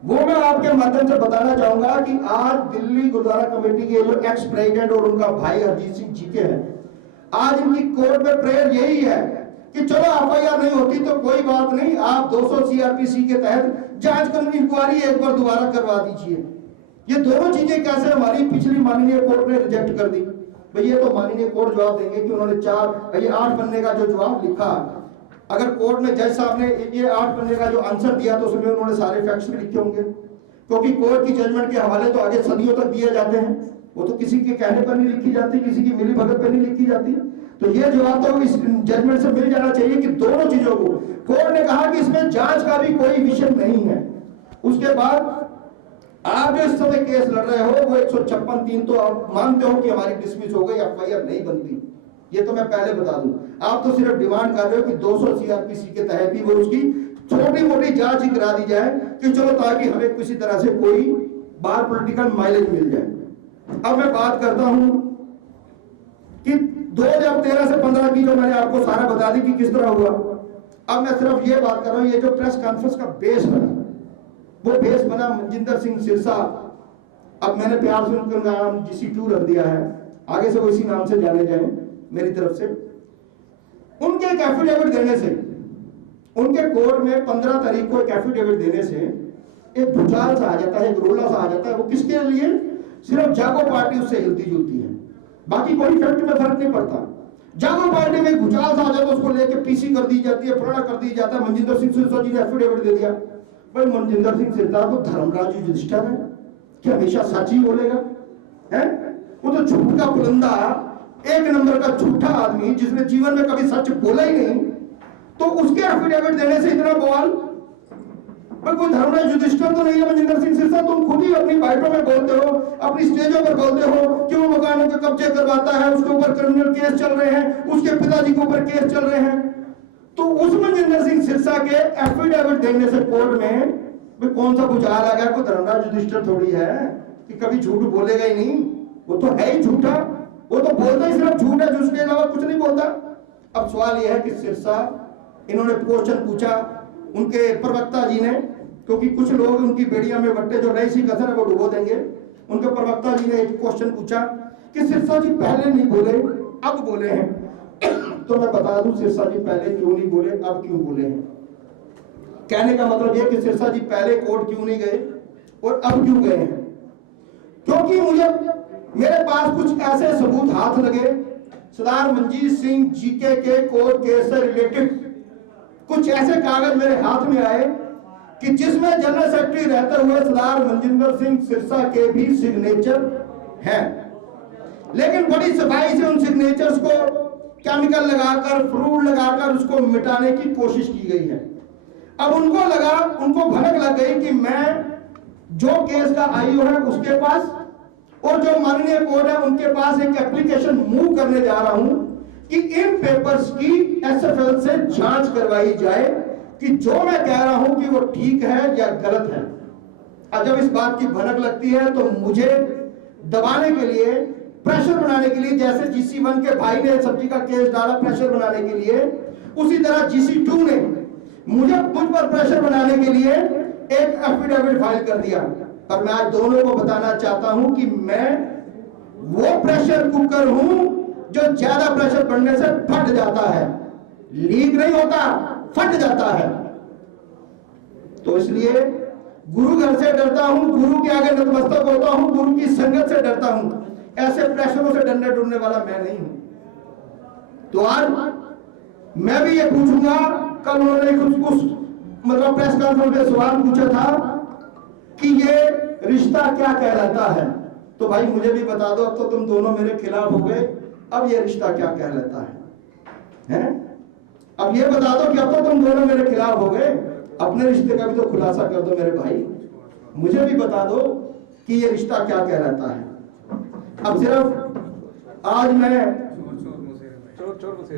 वो मैं आपके माध्यम से बताना चाहूंगा कि आज दिल्ली गुरुद्वारा कमेटी के जो एक्स प्रेसिडेंट और उनका भाई हरजीत सिंह जीके हैं, आज इनकी कोर्ट में प्रेयर यही है कि चलो FIR नहीं होती तो कोई बात नहीं, आप 200 CRPC के तहत जांच करनी, इंक्वायरी एक बार दोबारा करवा दीजिए। ये दोनों चीजें कैसे हमारी पिछली माननीय कोर्ट ने रिजेक्ट कर दी। भाई ये तो माननीय कोर्ट जवाब देंगे कि उन्होंने 8 पन्ने का जो जवाब लिखा, अगर कोर्ट में जज साहब ने ये 8 पन्ने का जो आंसर दिया तो उसमें उन्होंने सारे फैक्ट्स भी लिखे होंगे, क्योंकि कोर्ट की जजमेंट के हवाले तो आगे सदियों तक दिए जाते हैं, वो तो किसी के कहने पर नहीं लिखी जाती, किसी की मिली भगत पर नहीं लिखी जाती। तो ये जवाब तो इस जजमेंट से मिल जाना चाहिए कि दोनों चीजों को कोर्ट ने कहा कि इसमें जांच का भी कोई विषय नहीं है। उसके बाद आप जो इस समय केस लड़ रहे हो वो 156(3) तो आप मानते हो कि हमारी डिसमिस हो गई, FIR नहीं बनती, ये तो मैं पहले बता दूं। आप तो सिर्फ डिमांड कर रहे हो कि 200 CRPC के तहत ही वो उसकी छोटी मोटी जांच ही करा दी जाए कि चलो ताकि हमें किसी तरह से कोई बाहर पॉलिटिकल माइलेज मिल जाए। अब मैं बात करता हूं कि 2013 से 15 की जो मैंने आपको सारा बता दी कि किस तरह हुआ। अब मैं सिर्फ ये बात कर रहा हूं, ये जो प्रेस कॉन्फ्रेंस का बेस बना वो बेस बना मनजिंदर सिंह सिरसा। अब मैंने प्यार से उनका नाम GC2 रख दिया है, आगे से वो इसी नाम से जाने जाए मेरी तरफ से। उनके एक एफिडेविट देने से, उनके कोर्ट में 15 तारीख को एक एफिडेविट देने से एक भूचाल सा आ जाता है, एक रोला सा आ जाता है। वो किसके लिए? सिर्फ जागो पार्टी उससे हिलती जुलती है, बाकी कोई फैक्ट में फर्क नहीं पड़ता। जागो पार्टी में भूचाल सा आ जाता है, उसको लेके PC कर दी जाती है, फलाना कर दी जाता है। मनजिंदर सिंह सिरसा जी ने एफिडेविट दे दिया। भाई मनजिंदर सिंह सिरसा को धर्मराज युधिष्ठिर है कि हमेशा सच ही बोलेगा है? वो तो झूठ का पुलंदा, एक नंबर का झूठा आदमी जिसने जीवन में कभी सच बोला ही नहीं, तो उसके एफिडेविट देने से इतना बवाल। पर कोई धर्मराज युधिष्ठिर तो नहीं है मनजिंदर सिंह सिरसा। तुम खुद ही अपनी बाइटों में बोलते हो, अपनी स्टेजों पर बोलते हो कि वो मकानों के कब्जे करवाता है, उसके ऊपर क्रिमिनल केस चल रहे हैं, उसके पिताजी के ऊपर केस चल रहे हैं। तो उस मनजिंदर सिंह सिरसा के एफिडेविट देने से कोर्ट में कौन सा भूचाल आ गया? कोई धर्मराज युधिष्ठिर थोड़ी है कि कभी झूठ बोलेगा ही नहीं, वो तो है ही झूठा, वो तो बोलता ही सिर्फ झूठ है, उसके अलावा कुछ नहीं बोलता। अब सवाल यह है कि सिरसा, इन्होंने क्वेश्चन पूछा उनके प्रवक्ता जी ने, क्योंकि कुछ लोग उनकी बेड़ियां में बट्टे जो नई सी कसर है वो डुबो देंगे। उनके प्रवक्ता जी ने एक क्वेश्चन पूछा कि सिरसा जी पहले नहीं बोले अब बोले हैं। तो मैं बता दूं सिरसा जी पहले क्यों नहीं बोले, अब क्यों बोले हैं। कहने का मतलब यह कि सिरसा जी पहले कोर्ट क्यों नहीं गए और अब क्यों गए हैं। क्योंकि मेरे पास कुछ ऐसे सबूत हाथ लगे सरदार मनजीत सिंह जीके के कोर्ट केस से रिलेटेड, कुछ ऐसे कागज मेरे हाथ में आए कि जिसमें जनरल सेक्रेटरी रहते हुए सरदार मनजिंदर सिंह सिरसा के भी सिग्नेचर हैं, लेकिन बड़ी सफाई से उन सिग्नेचर्स को केमिकल लगाकर, फ्रूट लगाकर उसको मिटाने की कोशिश की गई है। अब उनको भनक लग गई कि मैं जो केस का आईओ है उसके पास और जो माननीय कोर्ट है उनके पास एक एप्लीकेशन मूव करने जा रहा हूं कि इन पेपर्स की SFL से जांच करवाई जाए कि जो मैं कह रहा हूं कि वो ठीक है या गलत है। अब जब इस बात की भनक लगती है तो मुझे दबाने के लिए, प्रेशर बनाने के लिए, जैसे GC1 के भाई ने सब्जी का केस डाला प्रेशर बनाने के लिए, उसी तरह GC2 ने मुझ पर प्रेशर बनाने के लिए एक एफिडेविट फाइल कर दिया। पर मैं आज दोनों को बताना चाहता हूं कि मैं वो प्रेशर कुकर हूं जो ज्यादा प्रेशर बढ़ने से फट जाता है, लीक नहीं होता, फट जाता है। तो इसलिए गुरु घर से डरता हूं, गुरु के आगे नतमस्तक होता हूं, गुरु की संगत से डरता हूं। ऐसे प्रेशरों से डरने डरने वाला मैं नहीं हूं। तो आज मैं भी ये पूछूंगा, कल उन्होंने कुछ मतलब प्रेस कॉन्फ्रेंस में सवाल पूछा था कि ये रिश्ता क्या कहलाता है। तो भाई मुझे भी बता दो, अब तो तुम दोनों मेरे खिलाफ हो गए, अब ये रिश्ता क्या कहलाता है? अब ये बता दो कि अब तो तुम दोनों मेरे खिलाफ हो गए, अपने रिश्ते का भी तो खुलासा कर दो मेरे भाई। मुझे भी बता दो कि ये रिश्ता क्या कहलाता है। अब सिर्फ आज मैं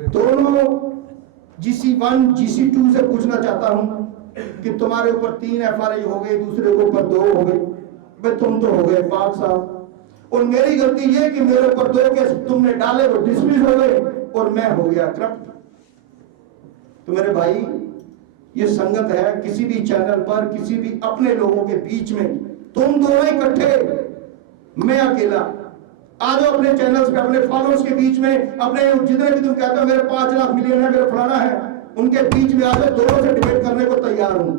दोनों GC1 GC2 से पूछना चाहता हूं कि तुम्हारे ऊपर 3 FRI हो गई, दूसरे के ऊपर 2 हो गई, भाई तुम तो हो गए 5 साहब, और मेरी गलती ये कि मेरे ऊपर 2 केस तुमने डाले, वो डिसमिस हो गए और मैं हो गया करप्ट। तो मेरे भाई ये संगत है, किसी भी चैनल पर किसी भी अपने लोगों के बीच में तुम दोनों इकट्ठे, मैं अकेला, आ जाओ अपने चैनल्स पे, अपने फॉलोअर्स के बीच में, अपने जितने भी तुम कहते हो मेरे 5 लाख मिलियन है, मेरा फलाना है, उनके बीच में आ जाओ, दोनों से डिबेट करने को तैयार हूं।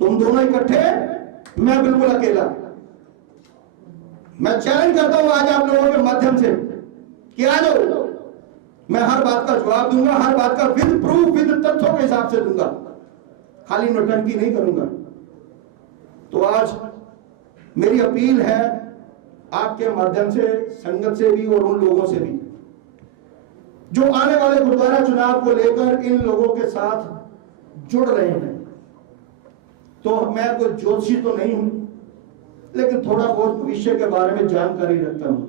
तुम दोनों इकट्ठे, मैं बिल्कुल अकेला। मैं चैलेंज करता हूं आज आप लोगों के माध्यम से कि आ जाओ, मैं हर बात का जवाब दूंगा, हर बात का विद प्रूफ विद तथ्यों के हिसाब से दूंगा, खाली नौटंकी नहीं करूंगा। तो आज मेरी अपील है आपके माध्यम से, संगत से भी और उन लोगों से भी जो आने वाले गुरुद्वारा चुनाव को लेकर इन लोगों के साथ जुड़ रहे हैं। तो मैं कोई ज्योतिषी तो नहीं हूं, लेकिन थोड़ा बहुत भविष्य के बारे में जानकारी रखता हूं।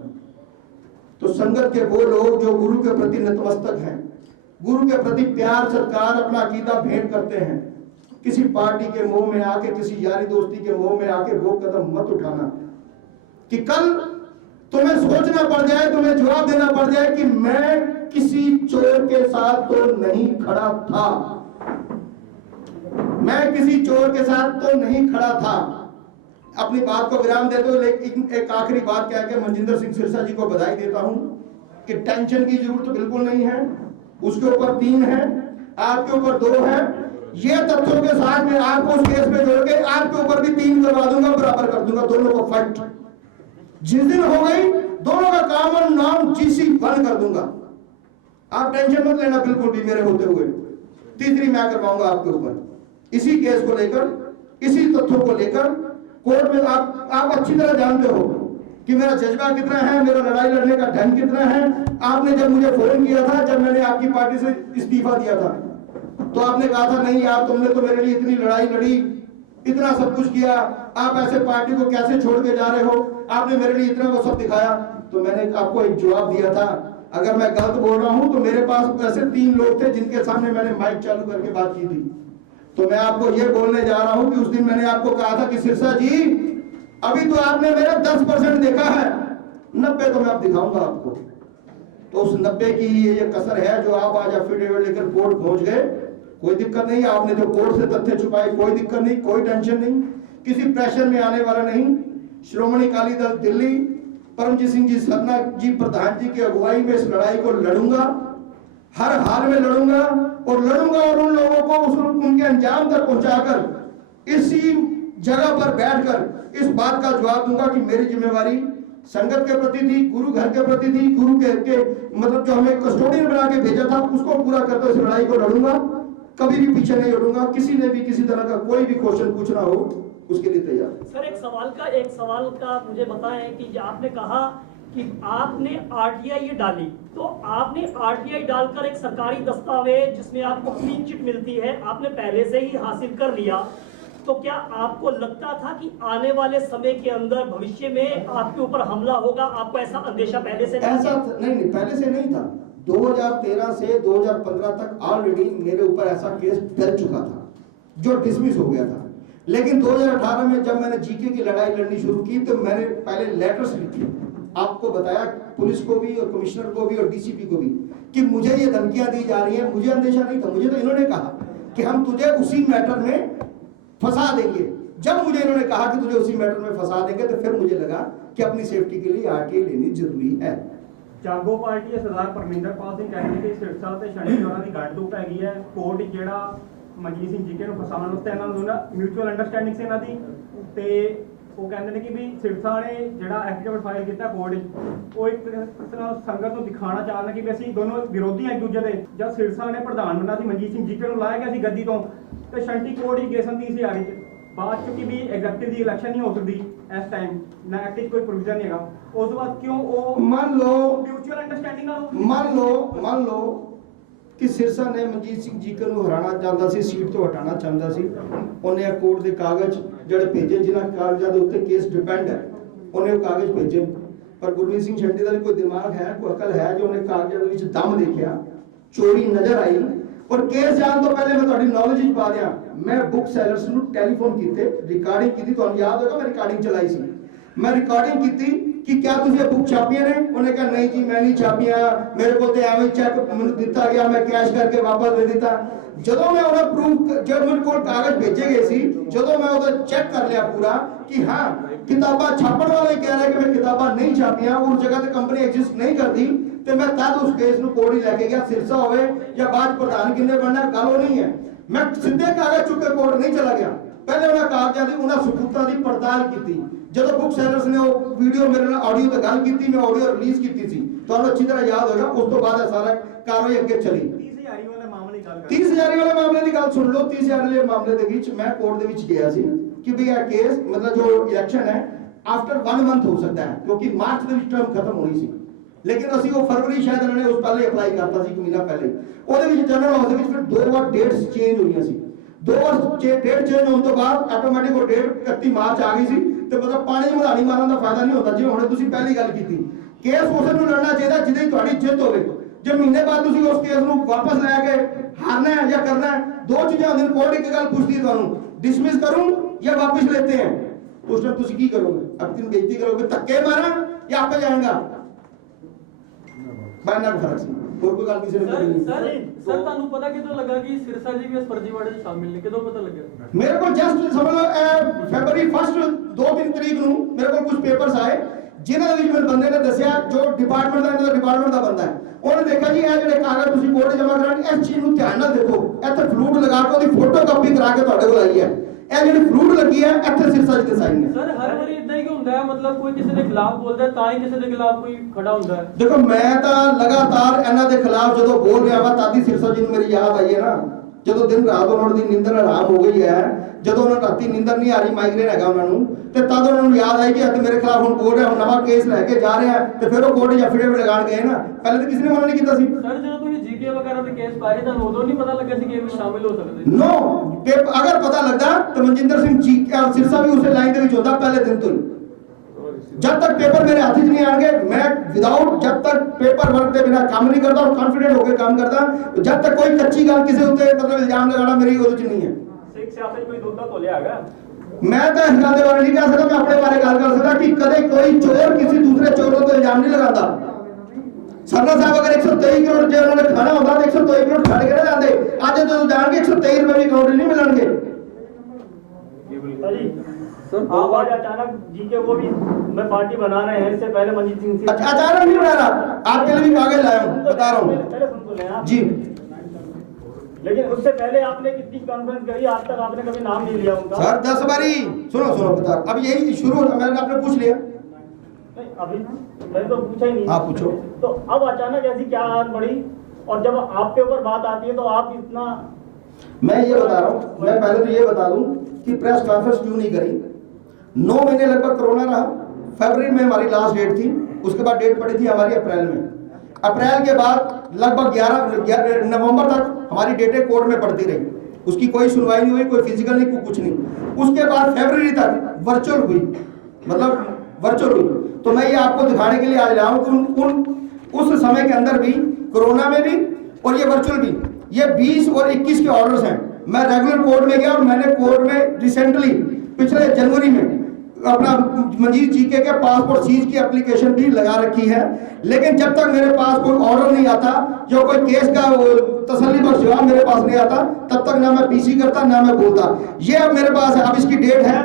तो संगत के वो लोग जो गुरु के प्रति नतमस्तक हैं, गुरु के प्रति प्यार सत्कार अपना अकीदा भेंट करते हैं, किसी पार्टी के मोह में आके, किसी यारी दोस्ती के मोह में आके वो कदम मत उठाना कि कल तुम्हें सोचना पड़ जाए, तुम्हें जवाब देना पड़ जाए कि मैं किसी चोर के साथ तो नहीं खड़ा था, मैं किसी चोर के साथ तो नहीं खड़ा था। अपनी बात को विराम देते हुए एक आखिरी बात कह के मनजिंदर सिंह सिरसा जी को बधाई देता हूं कि टेंशन की जरूरत तो बिल्कुल नहीं है, उसके ऊपर 3 है, आपके ऊपर 2 है। ये तथ्यों के साथ में आपको उस केस में जोड़ के आपके ऊपर भी 3 करवा दूंगा, बराबर कर दूंगा, दोनों को फट। जिस दिन हो गई दोनों का कॉमन नाम GC1 कर दूंगा। आप टेंशन मत लेना बिल्कुल भी मेरे होते हुए। तीसरी मैं करवाऊंगा आपके ऊपर, इसी केस को लेकर, इसी तथ्यों को लेकर कोर्ट में। आप अच्छी तरह जानते हो कि मेरा जज्बा कितना है, मेरा लड़ाई लड़ने का ढंग कितना है। आपने जब मुझे फोन किया था, जब मैंने आपकी पार्टी से इस्तीफा दिया था, तो आपने कहा था नहीं यार, तुमने तो मेरे लिए इतनी लड़ाई लड़ी, इतना सब कुछ किया, आप ऐसे पार्टी को कैसे छोड़ के जा रहे हो, आपने मेरे लिए इतना वो सब दिखाया। तो मैंने आपको एक जवाब दिया था, अगर मैं गलत बोल रहा हूं तो मेरे पास ऐसे 3 लोग थे जिनके सामने मैंने माइक चालू करके बात की थी। तो मैं आपको ये बोलने जा रहा हूं कि उस दिन मैंने आपको कहा था कि सिरसा जी, अभी तो आपने मेरा 10% देखा है, 90 तो मैं अब दिखाऊंगा आपको। तो उस 90 की ये कसर है जो आप आज एफिडेविट लेकर कोर्ट पहुंच गए। कोई दिक्कत नहीं, आपने जो कोर्ट से तथ्य छुपाए, कोई दिक्कत नहीं, कोई टेंशन नहीं, किसी प्रेशर में आने वाला नहीं। श्रोमणी अकाली दल दिल्ली परमजीत सिंह जी सरना जी प्रधान जी की अगुवाई में इस लड़ाई को लड़ूंगा, हर हाल में लड़ूंगा, और उन लोगों को उनके अंजाम तक पहुंचाकर इसी जगह पर बैठकर इस बात का जवाब दूंगा कि मेरी जिम्मेवारी संगत के प्रति थी, गुरु घर के प्रति थी, गुरु के मतलब जो हमें कस्टोडियन बना के भेजा था उसको पूरा करते इस लड़ाई को लड़ूंगा, कभी भी पीछे नहीं हटूंगा। किसी ने भी किसी तरह का कोई भी क्वेश्चन पूछना हो उसके लिए तैयार। सर एक सवाल का मुझे बताएं कि आपने कहा कि आपने RTI डाली, तो आपने RTI डालकर एक सरकारी दस्तावेज जिसमें आपको क्लीन चिट मिलती है आपने पहले से ही हासिल कर लिया, तो क्या आपको लगता था कि आने वाले समय के अंदर भविष्य में आपके ऊपर हमला होगा? आपको ऐसा अंदेशा पहले से ऐसा नहीं, पहले से नहीं था। 2013 से 2015 तक ऑलरेडी मेरे ऊपर ऐसा केस डल चुका था जो डिसमिस हो गया था। लेकिन 2018 में जब मैंने जीके की लड़ाई लड़नी शुरू की तो मैंने पहले लेटर्स लिखे, आपको बताया पुलिस को भी और कमिश्नर को भी और DCP को भी कि मुझे ये धमकियां दी जा रही हैं। मुझे अंदेशा नहीं था, मुझे तो इन्होंने कहा कि हम तुझे उसी मैटर में फंसा देंगे। जब मुझे इन्होंने कहा कि तुझे उसी मैटर में फंसा देंगे तो फिर मुझे लगा कि अपनी सेफ्टी के लिए आरटीआई लेनी जरूरी है। ਜਾਗੋ ਪਾਰਟੀ ਦੇ ਸਰਦਾਰ ਪਰਮਿੰਦਰਪਾਲ ਸਿੰਘ ਕਹਿੰਦੇ ਕਿ ਸਿਰਸਾ ਤੇ ਸ਼ਨੀ ਚੋਰਾਂ ਦੀ ਗੱਲਬਾਤ ਹੈਗੀ ਹੈ। ਕੋਰਟ ਜਿਹੜਾ ਮਨਜੀਤ ਸਿੰਘ ਜੀਕੇ ਨੂੰ ਫਸਾਉਣ ਵਾਸਤੇ ਇਹਨਾਂ ਨੂੰ ਨਾ ਮਿਊਚੁਅਲ ਅੰਡਰਸਟੈਂਡਿੰਗ ਸੀ ਇਹਨਾਂ ਦੀ, ਤੇ ਉਹ ਕਹਿੰਦੇ ਨੇ ਕਿ ਵੀ ਸਿਰਸਾ ਨੇ ਜਿਹੜਾ ਐਫੀਡੇਵਿਟ ਫਾਈਲ ਕੀਤਾ ਕੋਰਟ 'ਚ, ਉਹ ਇੱਕ ਤਰ੍ਹਾਂ ਸੰਗਤ ਨੂੰ ਦਿਖਾਉਣਾ ਚਾਹ ਰਹੇ ਕਿ ਵੀ ਅਸੀਂ ਦੋਨੋਂ ਵਿਰੋਧੀ ਹਾਂ ਇੱਕ ਦੂਜੇ ਦੇ। ਜਦ ਸਿਰਸਾ ਨੇ ਪ੍ਰਧਾਨ ਬਣਨਾ ਸੀ ਮਨਜੀਤ ਸਿੰਘ ਜੀਕੇ ਨੂੰ ਲਾਇਆ ਗਿਆ ਸੀ ਗੱਦੀ ਤੋਂ, ਤੇ ਸ਼ੰਟੀ ਕੋਰਟ ਹੀ ਕੇਸ 30,000 'ਚ ਬਾਅਦ ਚ ਕਿ ਵੀ ਐਗਜ਼ੈਕਟਿਵ ਦੀ ਇਲੈਕਸ਼ਨ ਨਹੀਂ ਹੋ ਸਕਦੀ ਇਸ ਟਾਈਮ ਨਾ ਐਕਟਿਵ ਕੋਈ ਪ੍ਰੋਵੀਜ਼ਨ ਨਹੀਂ ਹੈਗਾ। ਉਸ ਤੋਂ ਬਾਅਦ ਕਿਉਂ ਉਹ ਮੰਨ ਲਓ ਮਿਊਚੁਅਲ ਅੰਡਰਸਟੈਂਡਿੰਗ ਨਾਲ ਮੰਨ ਲਓ ਕਿ ਸਿਰਸਾ ਨੇ ਮਨਜੀਤ ਸਿੰਘ ਜੀਕਰ ਨੂੰ ਹਰਾਣਾ ਚਾਹੁੰਦਾ ਸੀ, ਸੀਟ ਤੋਂ ਹਟਾਣਾ ਚਾਹੁੰਦਾ ਸੀ। ਉਹਨੇ ਕੋਰਟ ਦੇ ਕਾਗਜ਼ ਜਿਹੜੇ ਭੇਜੇ, ਜਿਨ੍ਹਾਂ ਕਾਗਜ਼ਾਂ ਦੇ ਉੱਤੇ ਕੇਸ ਡਿਪੈਂਡ ਹੈ, ਉਹਨੇ ਉਹ ਕਾਗਜ਼ ਭੇਜੇ। ਪਰ ਗੁਰਮੀਤ ਸਿੰਘ ਸ਼ੰਟੀ ਦਾ ਵੀ ਕੋਈ ਦਿਮਾਗ ਹੈ, ਕੋਈ ਅਕਲ ਹੈ, ਜੋ ਉਹਨੇ ਕਾਗਜ਼ਾਂ ਦੇ ਵਿੱਚ ਦਮ ਦੇਖਿਆ, ਚੋਰੀ ਨਜ਼ਰ ਆਈ। और केस जान तो पहले मैं थोड़ी नॉलेज ही पा दिया, मैं बुक सेलर्स ਨੂੰ ਟੈਲੀਫੋਨ ਕੀਤੇ, ਰਿਕਾਰਡਿੰਗ ਕੀਤੀ, ਤੁਹਾਨੂੰ ਯਾਦ ਹੋਗਾ मैं रिकॉर्डिंग चलाई सी, मैं रिकॉर्डिंग ਕੀਤੀ कि क्या तुझे बुक छापियां ने? उन्हें कहा नहीं जी मैं नहीं छापियां, मेरे को तो एवं चेक ਮੈਨੂੰ ਦਿੱਤਾ ਗਿਆ, मैं कैश करके वापस दे ਦਿੱਤਾ। ਜਦੋਂ ਮੈਂ ਉਹਨਾਂ ਪ੍ਰੂਫ ਜਦ ਮੇਰੇ ਕੋਲ ਕਾਗਜ਼ ਭੇਜੇ ਗਏ ਸੀ, ਜਦੋਂ ਮੈਂ ਉਹਦਾ ਚੈੱਕ ਕਰ ਲਿਆ ਪੂਰਾ कि हाँ किताबा छापण वाला ही कह रहा है कि मैं किताबा नहीं छापियां, उस जगह ਤੇ कंपनी एग्जिस्ट नहीं करती, ਤੇ ਮੈਂ ਤਦ ਉਸ ਕੇਸ ਨੂੰ ਕੋਰਟ ਹੀ ਲੈ ਕੇ ਗਿਆ। ਸਿਰਸਾ ਹੋਵੇ ਜਾਂ ਬਾਅਦ ਪ੍ਰਧਾਨ ਕਿੰਨੇ ਬਣਨਾ ਗੱਲ ਉਹ ਨਹੀਂ ਹੈ। ਮੈਂ ਸਿੱਧੇ ਕਾਗਜ਼ ਚੁੱਕ ਕੇ ਕੋਰਟ ਨਹੀਂ ਚਲਾ ਗਿਆ, ਪਹਿਲੇ ਉਹਨਾਂ ਕਾਗਜ਼ਾਂ ਦੀ ਉਹਨਾਂ ਸਬੂਤਾਂ ਦੀ ਪੜਤਾਲ ਕੀਤੀ। ਜਦੋਂ ਬੁੱਕ ਸੈਲਰਸ ਨੇ ਉਹ ਵੀਡੀਓ ਮੇਰੇ ਨਾਲ ਆਡੀਓ ਤੇ ਗੱਲ ਕੀਤੀ, ਮੈਂ ਆਡੀਓ ਰਿਲੀਜ਼ ਕੀਤੀ ਸੀ, ਤੁਹਾਨੂੰ ਅੱਛੀ ਤਰ੍ਹਾਂ ਯਾਦ ਹੋਗਾ। ਉਸ ਤੋਂ ਬਾਅਦ ਇਹ ਸਾਰਾ ਕਾਰਵਾਈ ਅੱਗੇ ਚਲੀ। 30,000 ਵਾਲੇ ਮਾਮਲੇ ਦੀ ਗੱਲ 30,000 ਵਾਲੇ ਮਾਮਲੇ ਦੀ ਗੱਲ ਸੁਣ ਲਓ। 30,000 ਵਾਲੇ ਮਾਮਲੇ ਦੇ ਵਿੱਚ ਮੈਂ ਕੋਰਟ ਦੇ ਵਿੱਚ ਗਿਆ ਸੀ ਕਿ ਵੀ ਇਹ ਕੇਸ ਮਤਲਬ ਜੋ ਇਲੈਕਸ਼ਨ ਹੈ ਆਫਟਰ 1 ਮੰਥ ਹੋ ਸਕਦਾ ਹੈ, ਕਿਉਂਕਿ ਮਾਰਚ ਦੇ ਵਿੱਚ ਟਰਮ ਖਤਮ ਹੋਣੀ ਸੀ। लेकिन ਅਸੀਂ ਉਹ ਫਰਵਰੀ ਸ਼ਾਇਦ ਇਹਨਾਂ ਨੇ ਉਸ ਪਹਿਲੇ ਅਪਲਾਈ ਕਰਤਾ ਸੀ, ਇੱਕ ਮਹੀਨਾ ਪਹਿਲੇ। ਉਹਦੇ ਵਿੱਚ ਜਨਰਲ ਹਾਊਸ ਦੇ ਵਿੱਚ ਫਿਰ 2 ਵਾਰ ਡੇਟਸ ਚੇਂਜ ਹੋਈਆਂ ਸੀ। 2 ਵਾਰ ਡੇਟ ਚੇਂਜ ਹੋਣ ਤੋਂ ਬਾਅਦ ਆਟੋਮੈਟਿਕ ਉਹ ਡੇਟ 31 ਮਾਰਚ ਆ ਗਈ ਸੀ। ਤੇ ਮਤਲਬ ਪਾਣੀ ਮਧਾਣੀ ਮਾਰਨ ਦਾ ਫਾਇਦਾ ਨਹੀਂ ਹੁੰਦਾ। ਜਿਵੇਂ ਹੁਣ ਤੁਸੀਂ ਪਹਿਲੀ ਗੱਲ ਕੀਤੀ, ਕੇਸ ਉਸ ਨੂੰ ਲੜਨਾ ਚਾਹੀਦਾ ਜਿਹਦੇ ਤੁਹਾਡੀ ਜਿੱਤ ਹੋਵੇ। ਜੇ ਮਹੀਨੇ ਬਾਅਦ ਤੁਸੀਂ ਉਸ ਕੇਸ ਨੂੰ ਵਾਪਸ ਲੈ ਕੇ ਹਾਰਨਾ ਹੈ ਜਾਂ ਕਰਨਾ ਹੈ, ਦੋ ਚੀਜ਼ਾਂ ਹੁੰਦੀਆਂ। ਕੋਰਟ ਇੱਕ ਗੱਲ ਪੁੱਛਦੀ ਹੈ ਤੁਹਾਨੂੰ, ਡਿਸਮਿਸ ਕਰੂੰ ਜਾਂ ਵਾਪਸ लेते हैं, ਉਸ ਟਾਈਮ ਤੁਸੀਂ ਕੀ ਕਰੋਗੇ? ਆਪਣੀ ਬੇਇੱਜ਼ਤੀ ਕਰੋਗੇ, ਧੱਕੇ ਮਾਰਾਂ ਜਾਂ ਆਪੇ ਜਾਏਗਾ? ਬਾਇਨਾ ਫਰਕ ਸੀ, ਹੋਰ ਕੋਈ ਗੱਲ ਕਿਸੇ ਨੇ ਨਹੀਂ। ਸਰ ਤੁਹਾਨੂੰ ਪਤਾ ਕਿਦੋਂ ਲੱਗਾ ਕਿ ਸਿਰਸਾ ਜੀ ਵੀ ਇਸ ਫਰਜ਼ੀਵਾੜੇ 'ਚ ਸ਼ਾਮਿਲ ਨੇ? ਕਿਦੋਂ ਪਤਾ ਲੱਗਿਆ? ਮੇਰੇ ਕੋਲ ਜਸਟ ਸਮਝ ਲਓ ਫੈਬਰਰੀ 1 2-3 ਤਰੀਕ ਨੂੰ ਮੇਰੇ ਕੋਲ ਕੁਝ ਪੇਪਰਸ ਆਏ, ਜਿਨ੍ਹਾਂ ਦੇ ਵਿੱਚ ਮੇਰੇ ਬੰਦੇ ਨੇ ਦੱਸਿਆ, ਜੋ ਡਿਪਾਰਟਮੈਂਟ ਦਾ ਇਹਨਾਂ ਦਾ ਡਿਪਾਰਟਮੈਂਟ ਦਾ ਬੰਦਾ ਹੈ, ਉਹਨੇ ਦੇਖਿਆ ਜੀ ਇਹ ਜਿਹੜੇ ਕਾਗਜ਼ ਤੁਸੀਂ ਕੋਰਟ ਜਮ੍ਹਾਂ ਕਰਾਉਣ, ਇਸ ਚੀਜ਼ ਨੂੰ ਧਿਆਨ ਨਾਲ ਦੇਖੋ। ਇੱਥੇ ਫਲੂਟ ਲਗਾ ਕੇ ਉਹਦੀ ਫੋਟੋ ਕਾਪੀ ਕਰਾ ਕੇ ਤੁਹਾਡੇ ਕੋਲ ਆਈ ਹੈ। ਇਹ ਜਿਹੜੀ ਫਲੂਟ ਲੱਗੀ ਹੈ ਇੱਥੇ ਸਿਰਸਾ ਜੀ ਦੇ ਸਾਈਨ ਨੇ। ਸਰ ਹਰ ਵਾਰੀ ਇਦਾਂ ਹੀ ਕਿ ਹੁੰਦਾ ਹੈ, ਮਤਲਬ ਕੋਈ ਕਿਸੇ ਦੇ ਖਿਲਾਫ ਬੋਲਦਾ ਹੈ ਤਾਂ ਹੀ ਕਿਸੇ ਦੇ ਖਿਲਾਫ ਕੋਈ ਖੜਾ ਹੁੰਦਾ ਹੈ। ਦੇਖੋ ਮੈਂ ਤਾਂ ਲਗਾਤਾਰ ਇਹਨਾਂ ਦੇ ਖਿਲਾਫ ਜਦੋਂ ਬੋਲ ਰਿਹਾ ਵਾ, ਤਾਦੀ ਸਿਰਸਾ ਜੀ ਨੂੰ ਮੇਰੀ ਯਾਦ ਆਈ ਹੈ ਨਾ। ਜਦੋਂ ਦਿਨ ਰਾਤ ਉਹਨਾਂ ਦੀ ਨੀਂਦਰ ਆਰਾਮ ਹੋ ਗਈ ਹੈ, ਜਦੋਂ ਉਹਨਾਂ ਰਾਤੀ ਨੀਂਦਰ ਨਹੀਂ ਆ ਰਹੀ, ਮਾਈਗ੍ਰੇਨ ਹੈਗਾ ਉਹਨਾਂ ਨੂੰ, ਤੇ ਤਦ ਉਹਨਾਂ ਨੂੰ ਯਾਦ ਆਈ ਕਿ ਅੱਜ ਮੇਰੇ ਖਿਲਾਫ ਹੁਣ ਬੋਲ ਰਿਹਾ, ਹੁਣ ਨਵਾਂ ਕੇਸ ਲੈ ਕੇ ਜਾ ਰਿਹਾ। ਤੇ ਫਿਰ ਉਹ ਕੋਰਟ 'ਚ ਐਫੀਡੇਵਿਟ ਲਗਾਉਣ ਗਏ ਨਾ, ਪਹਿਲੇ ਤਾਂ ਕਿਸੇ ਨੇ ਮਨਾ ਨਹੀਂ ਕੀਤਾ ਸੀ। ਸਰ ਜਦੋਂ ਤੁਸੀਂ ਜੀਕੇ ਵਗੈਰਾ ਦੇ ਕੇਸ ਪਾਏ ਤਾਂ ਉਦੋਂ ਨਹੀਂ ਪਤਾ ਲੱਗਿਆ ਸੀ ਕਿ ਇਹ ਵੀ ਸ਼ਾਮਿਲ ਹੋ ਸਕਦੇ? नो अगर पता लगता तो मनजिंदर सिंह जी और सिरसा भी उसे लाइन दे विच होता पहले दिन तो ही। जब तक पेपर मेरे हाथ नहीं आएंगे, मैं विदाउट जब तक पेपर वर्क के बिना काम नहीं करता और कॉन्फिडेंट होकर काम करता, जब तक कोई कच्ची गल किसी उत्ते मतलब इल्जाम लगाना मेरी ओहदे च नहीं है। ਸਿੱਖ ਸਿਆਸਤ ਕੋਈ ਦੁੱਧ ਦਾ ਤੋਲਿਆ ਹੈਗਾ? मैं तो इस गल के बारे नहीं कह सकता, मैं अपने बारे गल कर सकता कि कदे कोई चोर किसी दूसरे चोर को इल्जाम नहीं लगाता। सरना साहब अगर 123 करोड़ जे उन्होंने खाना होता तो 123 करोड़ छड़ के ना जाते, आज जो जाएंगे 123 रुपए भी अकाउंट नहीं मिलेंगे। सर आप आज अचानक जीके को भी मैं पार्टी बना रहे हैं, इससे पहले मनजीत सिंह से अचानक नहीं बना रहा, आपके लिए भी कागज लाया हूँ, बता रहा हूँ पहले सुन तो लें आप। जी। लेकिन उससे पहले आपने कितनी कॉन्फ्रेंस करी, आज तक आपने कभी नाम नहीं लिया उनका। सर 10 बारी सुनो बता, अब यही शुरू मैंने आपने पूछ लिया। नहीं अभी मैंने तो पूछा ही नहीं। आप पूछो। तो अब अचानक ऐसी क्या बात बढ़ी, और जब आपके ऊपर बात आती है तो आप इतना। मैं ये बता रहा हूँ, मैं पहले तो ये बता दूं कि प्रेस कॉन्फ्रेंस क्यों नहीं करी। 9 महीने लगभग कोरोना रहा, फरवरी में हमारी लास्ट डेट थी, उसके बाद डेट पड़ी थी हमारी अप्रैल में। अप्रैल के बाद लगभग 11 नवंबर तक हमारी डेटें कोर्ट में पड़ती रही, उसकी कोई सुनवाई नहीं हुई, कोई फिजिकल नहीं, कुछ नहीं। उसके बाद फरवरी तक वर्चुअल हुई, मतलब वर्चुअल हुई। तो मैं ये आपको दिखाने के लिए आज लाया हूँ कि उस समय के अंदर भी, कोरोना में भी और ये वर्चुअल भी, ये 20 और 21 के ऑर्डर्स हैं। मैं रेगुलर कोर्ट में गया और मैंने कोर्ट में रिसेंटली पिछले जनवरी में अपना मंजीत जीके के पासपोर्ट सीज की एप्लीकेशन भी लगा रखी है, लेकिन जब तक मेरे पास कोई ऑर्डर नहीं आता, जो कोई केस का तसल्ली बख्श जवाब मेरे पास नहीं आता, तब तक ना मैं पीसी करता ना मैं बोलता। ये अब मेरे पास है, अब इसकी डेट है